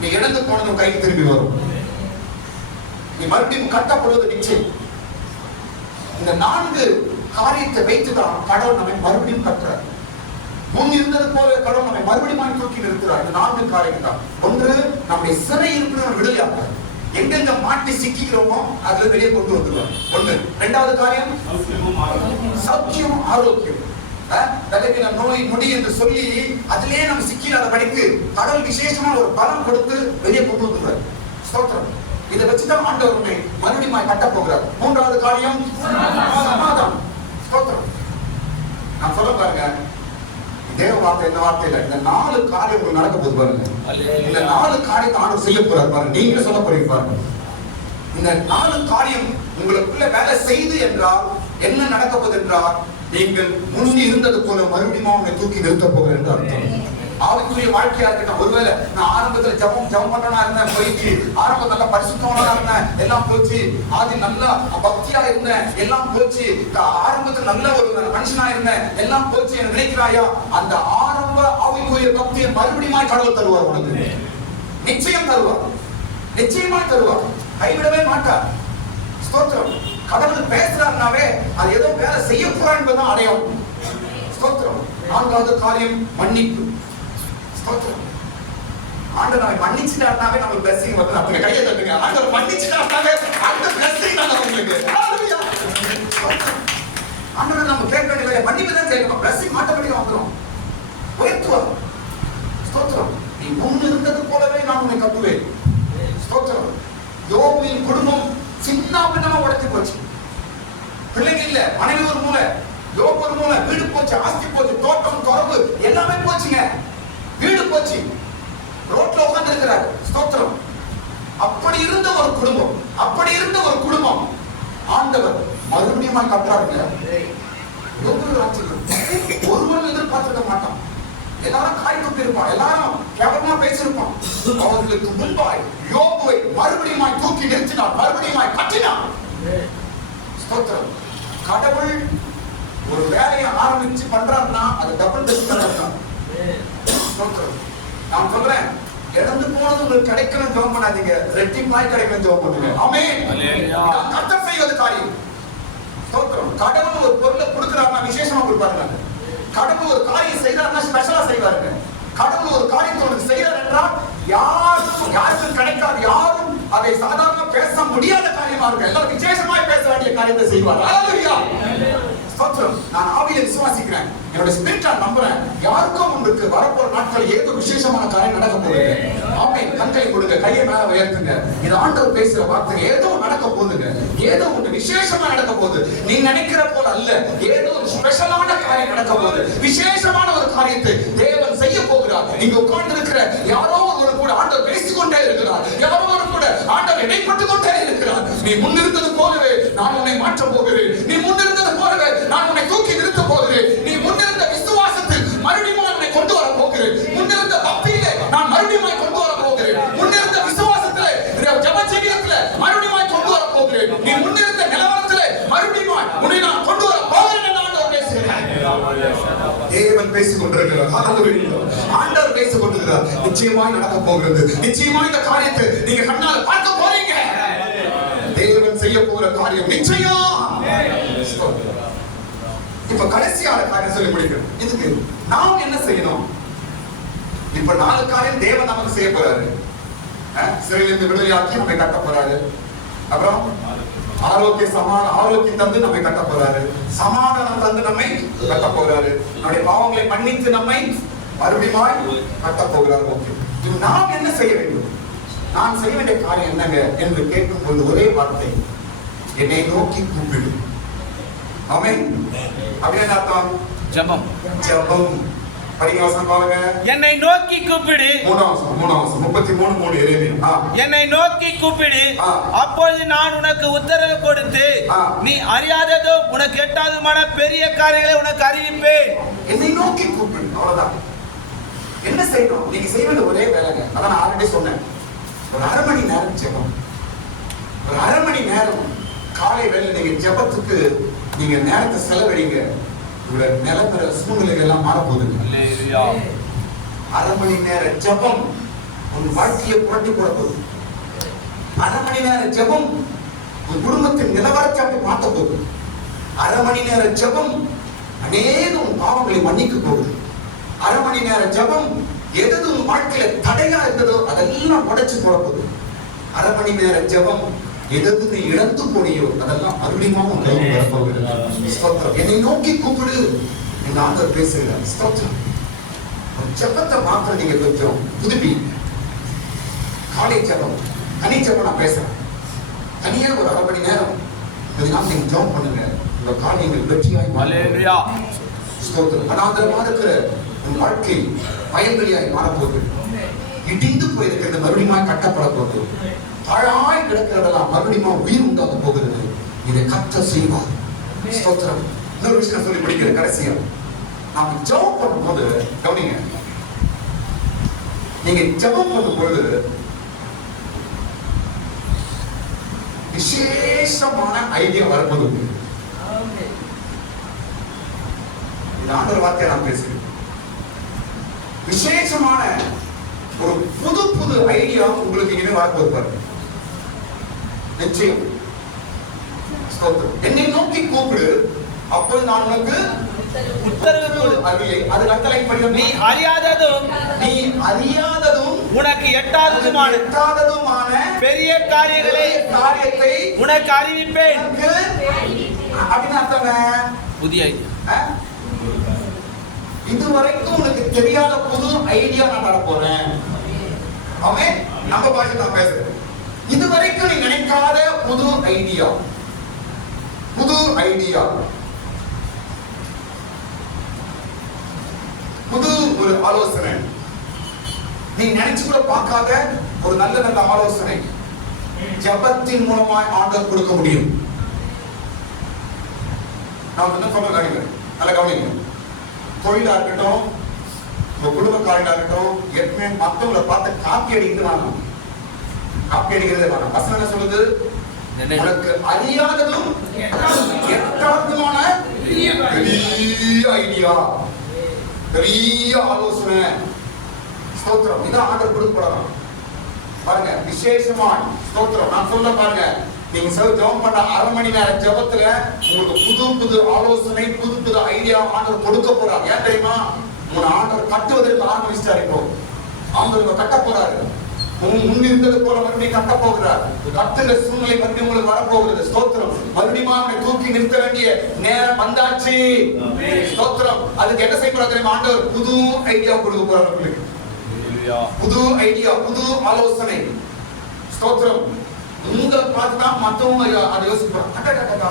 நீ இழந்து போனதும் கைக்கு திரும்பி வரும். நீ மறுபடியும் கட்டப்படுவது நிச்சயம். இந்த 4 காரியத்தை வைத்துதான் கடவுள் நம்மை மறுபடியும் கட்டுறார். முன் இருந்தது போல கடவுள் நம்மை மறுபடியும் தூக்கி நிறுத்துறார். இந்த 4 காரியம் தான். ஒன்று, நம்முடைய சிறை இருக்கிற விடுதலையாக்க, எங்கெங்க மாட்டி சிக்கிறோமோ அதுல வெளியே கொண்டு வந்துருவார். ஒண்ணு. 2வது காரியம் சௌக்கியம், ஆரோக்கியம். நோய் நொடி என்று சொல்லி அதிலே நம்ம சிக்கிறாத படிக்கு கடவுள் விசேஷமா ஒரு பலம் கொடுத்து வெளியே கொண்டு வந்துருவார். ஸ்தோத்திரம். இதை வச்சுதான் ஆண்டவர் உன்னை மறுபடியும் கட்ட போகிறார். 3வது காரியம் சமாதானம். ஸ்தோத்திரம். நான் சொல்ல பாருங்க, தேவ வார்த்தை இந்த வார்த்தை இல்ல, இந்த 4 காரியம் உங்களுக்கு நடக்க போது பாருங்க. இந்த 4 காரியத்தை ஆண்டவர் செய்ய போறார் பாருங்க. நீங்க சொல்ல போறீங்க பாருங்க. இந்த 4 காரியம் உங்களுக்குள்ள வேலை செய்து என்றால் என்ன நடக்க போகுது என்றால், நீங்கள் முன்னி இருந்தது போல மறுபடியும் உங்களை தூக்கி நிறுத்த போகிறேன் என்று அர்த்தம். ஆவிக்குரிய வாழ்க்கையா இருக்கட்டும். ஒருவேளை நான் ஆரம்பத்துல ஜெபம் பண்றனா இருந்தேன், போயிடுச்சு. ஆரம்பத்துல பரிசுத்தவனா இருந்தேன், எல்லாம் போச்சு. ஆதி நல்லா பக்தியா இருந்தேன், எல்லாம் போச்சு. ஆரம்பத்துல நல்ல ஒரு மனுஷனா இருந்தேன், எல்லாம் போச்சு என்று நினைக்கிறாயா? அந்த ஆரம்ப ஆவிக்குரிய பக்தியை மறுபடியும் கடவுள் தருவார் உனக்கு. நிச்சயம் தருவார், நிச்சயமா தருவார், கைவிடவே மாட்டார். ஸ்தோத்திரம். கடவுள் பேசுறாருனாவே அது ஏதோ வேலை செய்ய போறான் என்பதுதான் அடையாளம். ஸ்தோத்திரம். 4வது காரியம் மன்னிப்பு. ஸ்தோத்திரம். ஆண்டவர் மன்னிச்சிட்டாருனாவே நமக்கு பிளெஸிங் வருது. அப்படி கையை தட்டுங்க. ஆண்டவர் மன்னிச்சிட்டாருனாவே அந்த பிளெஸிங் தான் உங்களுக்கு. ஹalleluya. ஆண்டவர் நம்ம கேட்க வேண்டியது மன்னிப்பு தான் கேட்கணும். பிளெஸிங் ஆட்டோமேட்டிக்கா வந்துரும். உயர்த்துவார். ஸ்தோத்திரம். நீ முன் இருந்தது போலவே நான் உன்னை கட்டுவேன். ஸ்தோத்திரம். யோபுவின் குடும்பம் சின்ன பின்னமா உடைச்சு போச்சு. பிள்ளைங்க இல்ல, மனைவி ஒரு மூலை, யோபு ஒரு மூலை, வீடு போச்சு, ஆஸ்தி போச்சு, தோட்டம் துறவு எல்லாமே போச்சுங்க. வீடு போச்சு, ரோட்ல உட்கார்ந்து இருக்கிறாரு. ஸ்தோத்திரம். அப்படி இருந்த ஒரு குடும்பம், அப்படி இருந்த ஒரு குடும்பம் ஆண்டவர் மறுபடியும் கட்டுறாருங்க. ஒருவரும் எதிர்பார்த்திருக்க மாட்டான். எல்லாரும் காய் கொண்டிருப்பான், எல்லாரும் கேவலமா பேசியிருப்பான். அவர்களுக்கு முன்பாய் யோபுவை மறுபடியும் தூக்கி நிறுத்தினார், மறுபடியும் கட்டினார். ஸ்தோத்திரம். கடவுள் ஒரு வேலையை ஆரம்பிச்சு பண்றாருன்னா அது டபுள் பெஸ்ட். ஸ்தோத்திரம். நான் சொல்றேன், இழந்து போனது உங்களுக்கு கிடைக்கணும் ஜெபம் பண்ணாதீங்க, ரெட்டிப்பாய் கிடைக்கணும் ஜெபம் பண்ணுங்க. ஆமென். கர்த்தர் செய்வது காரியம். ஸ்தோத்திரம். கடவுள் ஒரு பொருளை கொடுக்கிறாருன்னா விசேஷமா கொடுப்பாருங்க. கடவுள் ஒரு காரியம் செய்யறாருன்னா ஸ்பெஷலா செய்வாருங்க. கடவுள் ஒரு காரியத்தை செய்யறார் என்றால் யாருக்கும் கிடைக்காது, யாரும் அதை சாதாரண பேச முடியாத காரியமா இருக்கு. எல்லாரும் விசேஷமாய் பேச வேண்டிய காரியத்தை செய்வார். ஹalleluya. ஸ்தோத்திரம். நான் ஆவியை விசுவாசிக்கிறேன், என்னோட ஸ்பிரிட்டா நம்புறேன். யாருக்கும் உங்களுக்கு வரப்போற நாட்கள் ஏதோ விசேஷமான காரியம் நடக்க போகுது. ஆமென். கண்களை கொடுங்க, கையை மேல உயர்த்துங்க. இது ஆண்டவர் பேசுற வார்த்தை. ஏதோ நடக்க போகுதுங்க, ஏதோ ஒன்று விசேஷமா நடக்க போகுது. நீ நினைக்கிற போல அல்ல, ஏதோ ஒரு ஸ்பெஷலான காரியம் நடக்க போகுது. விசேஷமான ஒரு காரியத்தை தேவன் செய்ய போகிறார். நீங்க உட்கார்ந்து இருக்கிற யாரோ ஒரு கூட ஆண்டவர் பேசிக்கொண்டே இருக்கிறார். யாரோ ஒரு கூட ஆண்டவர் இடைப்பட்டு கொண்டே இருக்கிறார். நீ முன்னிருந்தது போலவே நான் உன்னை மாற்ற போகிறேன். நீ முன்னிருந்தது போலவே நான் உன்னை தூக்கி நிறுத்த போகிறேன். நீ முன்னிருந்த விசுவாசத்தில் மறுபடியும் உன்னை கொண்டு வர போகிறேன். முன்னிருந்த பக்தியிலே நான் மறுபடியும் கொண்டு வர போகிறேன். முன்னிருந்த விசுவாசத்திலே ஜெபஜீவியத்திலே மறுபடியும் கொண்டு வர போகிறேன். நீ முன்னிருந்த நிலவரத்திலே மறுபடியும் உன்னை நான் கொண்டு வர போகிறேன் என்று ஆண்டவர் பேசுகிறார். தேவன் பேசிக் கொண்டிருக்கிறார். ஹalleluya. ஆண்டவர் பேசிக் கொண்டிருக்கிறார். நிச்சயமாய் நடக்க போகிறது. நிச்சயமாய் இந்த காரியத்தை நீங்க கண்ணால பார்க்க போறீங்க. தேவன் செய்ய போகிற காரியம் நிச்சயம். இப்ப கடைசியான காரியம் சொல்லி முடிக்கிறேன். இதுக்கு நாம் என்ன செய்யணும்? இப்ப 4 காரியம் தேவன் நமக்கு செய்ய போறாரு. சிறையிலிருந்து விடுதலையாக்கி நம்மை கட்ட போறாரு. அப்புறம் ஆரோக்கியம் தந்து நம்மை கட்ட போறாரு. சமாதானம் தந்து நம்மை கட்ட போறாரு. நம்முடைய பாவங்களை மன்னித்து நம்மை மறுபடியும் கட்ட போகிறார். ஓகே, நாம் என்ன செய்ய வேண்டும்? நான் செய்ய வேண்டிய காரியம் என்னங்க என்று கேட்கும் பொழுது ஒரே வார்த்தை, என்னை நோக்கி கூப்பிடு. ஆமென். அப்படின்னு அர்த்தம் ஜெபம். ஜெபம். படிங்க வசனம் பாருங்க. என்னை நோக்கி கூப்பிடு. 33:3 எரேமியா. என்னை நோக்கி கூப்பிடு, அப்பொழுது நான் உனக்கு உத்தரவு கொடுத்து நீ அறியாததும் உனக்கு எட்டாததுமான பெரிய காரியங்களை உனக்கு அறிவிப்பேன். என்னை நோக்கி கூப்பிடு. அவ்வளவுதான். என்ன செய்யணும்? நீங்க செய்ய வேண்டிய ஒரே வேலைங்க. அதான் நான் ஆல்ரெடி சொன்னேன். ஒரு 1/2 மணி நேரம் ஜெபம். ஒரு 1/2 மணி நேரம் காலை வேளை நீங்க ஜெபத்துக்கு நீங்க நேரத்தை செலவழிங்க. உங்க நிலவர சூழ்நிலைகள் எல்லாம் மாறப்போகுது. 1/2 மணி நேர ஜெபம் உங்க வாழ்க்கையை புரட்டி போட போகுது. 1/2 மணி நேர ஜெபம் உங்க குடும்பத்தின் நிலவரத்தை அப்படி மாற்ற போகுது. 1/2 மணி நேர ஜெபம் அநேகம் பாவங்களை மன்னிக்க போகுது. 1/2 மணி நேர ஜெபம் எது உங்க வாழ்க்கையில தடையா இருந்ததோ அதெல்லாம் உடைச்சு போட போகுது. 1/2 மணி நேர ஜெபம் எது நீ இழந்து போனியோ அதெல்லாம் மறுபடியும் உங்களுக்கு வரப்போகிறது. ஸ்தோத்திரம். என்னை நோக்கி கூப்பிடு என்று ஆண்டவர் பேசுகிறார். ஸ்தோத்திரம். ஜெபத்தை மாத்திரம் நீங்க கொஞ்சம் புதுப்பி. காலை ஜெபம், தனி ஜெபம் நான் பேசுறேன். தனியா ஒரு 1/2 மணி நேரம் நீங்க ஜெபம் பண்ணுங்க. உங்க காரியங்கள் வெற்றியாய் ஸ்தோத்திரம். அனாதரமா இருக்கிற உன் வாழ்க்கை பயன்களியாய் மாறப்போகுது. இடிந்து போயிருக்கிறது மறுபடியும் கட்டப்பட போகுது. பாழாய் கிடக்கிறதெல்லாம் மறுபடியும் உயிர் உண்டாக போகிறது. இதை கர்த்தர் செய்வார். ஸ்தோத்திரம். இன்னொரு விஷயம் சொல்லி முடிக்கிறேன் கடைசியா. நாம ஜெபம் பண்ணும்போது கவனிங்க. நீங்க ஜெபம் பண்ணும்போது விசேஷமான ஐடியா வரும்போது இந்த ஆண்டவர் வார்த்தையை நான் பேசுகிறேன். விசேஷமான ஒரு புது ஐடியா உங்களுக்கு இனிமே வரப்போது பாருங்க. நிச்சயம். என்னை நோக்கி கூப்பிடு, அப்போது நான் உனக்கு உத்தரவு அறியை. அது கட்டளை படிக்கும். நீ அறியாததும் உனக்கு எட்டாததுமான பெரிய காரியத்தை உனக்கு அறிவிப்பேன். அப்படின்னு அர்த்தங்க. புதிய இதுவரைக்கும் உனக்கு தெரியாத புது ஐடியா நான் தர போறேன். அவன் நம்ம பாஷை நான் பேசுறேன். இதுவரைக்கும் நீ நினைக்காத புது ஐடியா, புது ஒரு ஆலோசனை, நீ நினைச்சு கூட பார்க்காத ஒரு நல்ல ஆலோசனை ஜெபத்தின் மூலமாய் ஆண்டவர் கொடுக்க முடியும். நான் என்ன சொல்ல கவனிங்க, நல்ல கவனிங்க. தொழிலா இருக்கட்டும், உங்க குடும்ப காரியங்களா இருக்கட்டும், எப்பவுமே மற்றவங்களை பார்த்து காப்பி அடிக்கிறது வேணாம். காப்பி அடிக்கிறது வேணாம். வசனம் என்ன சொல்லுது? உனக்கு அறியாததும் எட்டாததுமான பெரிய ஐடியா, பெரிய ஆலோசனை. ஸ்தோத்திரம். இதான் ஆண்டவர் கொடுக்க போறாங்க பாருங்க. விசேஷமா ஸ்தோத்திரம். நான் சொல்ல பாருங்க, நீங்க ஜெபம் பண்ண 1/2 மணி நேர ஜெபத்துல உங்களுக்கு புது ஆலோசனை, புது ஐடியா ஆண்டவர் கொடுக்க போறார். ஏன் தெரியுமா? உங்க ஆண்டவர் கட்டுவதற்கு ஆரம்பிச்சிட்டாரு. இப்போ ஆண்டவர் கட்ட போறாரு. முன் இருந்தது போல மறுபடியும் கட்ட போகிறார். கட்டுகிற சூழ்நிலை மறுபடியும் உங்களுக்கு வரப்போகிறது. ஸ்தோத்திரம். மறுபடியும் அவனை தூக்கி நிறுத்த வேண்டிய நேரம் வந்தாச்சு. ஸ்தோத்திரம். அதுக்கு என்ன செய்ய போறாரு தெரியுமா? ஆண்டவர் புது ஐடியா கொடுக்க போறாரு உங்களுக்கு. புது ஐடியா, புது ஆலோசனை. ஸ்தோத்திரம். உங்களை பார்த்துதான் மற்றவங்க அதை யோசிப்பாங்க. அடடா,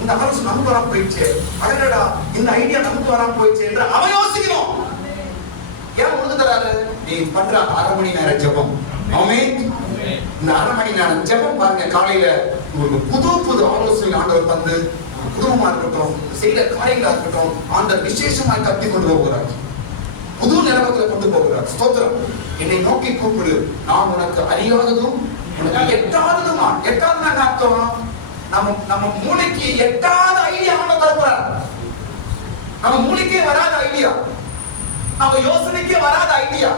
இந்த ஆலோசனை நமக்கு வராம போயிடுச்சு, அடடா இந்த ஐடியா நமக்கு வராம போயிடுச்சு என்று அவன் யோசிக்கணும். ஏன் உனக்கு தராது? நீ பண்ற 1/2 மணி நேர ஜெபம். ஆமென். இந்த 1/2 மணி நேரம் ஜெபம் பாருங்க. காலையில உங்களுக்கு புது ஆலோசனை ஆண்டவர் தந்து, குடும்பமா இருக்கட்டும், செய்யற காரியங்களா இருக்கட்டும், ஆண்டவர் விசேஷமாய் கட்டி கொண்டு போகிறார். புது நிலவரத்துல கொண்டு போகிறார். ஸ்தோத்திரம். என்னை நோக்கி கூப்பிடு, நான் உனக்கு அறியாததும் உனக்கு எட்டாததுமா. எட்டாவது அர்த்தம், நம்ம மூளைக்கு எட்டாத ஐடியா தரப்போறார். நம்ம மூளைக்கே வராத ஐடியா, நம்ம யோசனைக்கே வராத ஐடியா,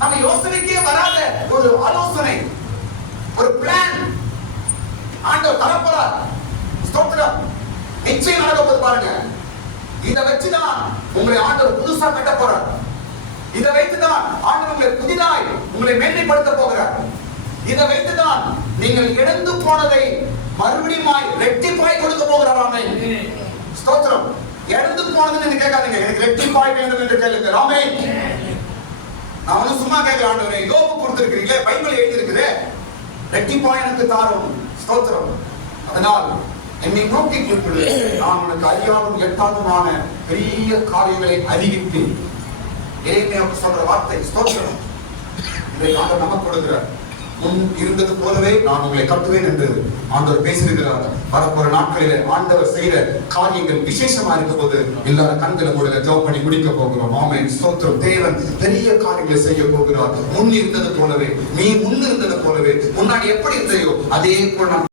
நம்ம யோசனைக்கே வராத ஒரு ஆலோசனை, ஒரு பிளான் ஆண்டவர் தரப்போறார். ஸ்தோத்திரம். நிச்சயம் நடக்க போது பாருங்க. இதை வச்சுதான் உங்களை ஆண்டவர் புதுசா கட்ட போறார். இதை வைத்துதான் ஆண்டவர் உங்களை புதிதாய் உங்களை மேன்மைப்படுத்த போகிறார். இதை வைத்துதான் நீங்கள் இழந்து போனதை மறுபடியும் ரெட்டிப்பாய் கொடுக்க போகிறார். ஆமென். ஸ்தோத்திரம். இழந்து போனது நீங்க கேட்காதீங்க, எனக்கு ரெட்டிப்பாய் வேண்டும் என்று கேளுங்க. ஆமென். நான் ஒன்னும் சும்மா கேட்க ஆண்டவரே, யோபு கொடுத்திருக்கிறீங்களே, பைபிள் எழுதி இருக்குது, ரெட்டிப்பாய் எனக்கு தாரும். ஸ்தோத்திரம். அதனால் என்னை நோக்கி கூப்பிடு, நான் உனக்கு அறியாதும் எட்டாதுமான பெரிய காரியங்களை அறிவிப்பேன். ஏன் சொல்ற வார்த்தை. ஸ்தோத்திரம். இதை ஆண்டவர் நமக்கு கொடுக்கிறார். முன் இருந்தது போலவே நான் உங்களை கட்டுவேன் என்று ஆண்டவர் பேசியிருக்கிறார். வரப்போற நாட்களிலே ஆண்டவர் செய்த காரியங்கள் விசேஷமா இருக்க போது எல்லாரும் கண்களை மூடல ஜெபம் பண்ணி முடிக்க போகிறோம். ஆமென். ஸ்தோத்திரம். தேவன் பெரிய காரியங்களை செய்ய போகிறார். முன் இருந்தது போலவே, நீ முன் இருந்தது போலவே, முன்னாடி எப்படி இருந்தையோ அதே போல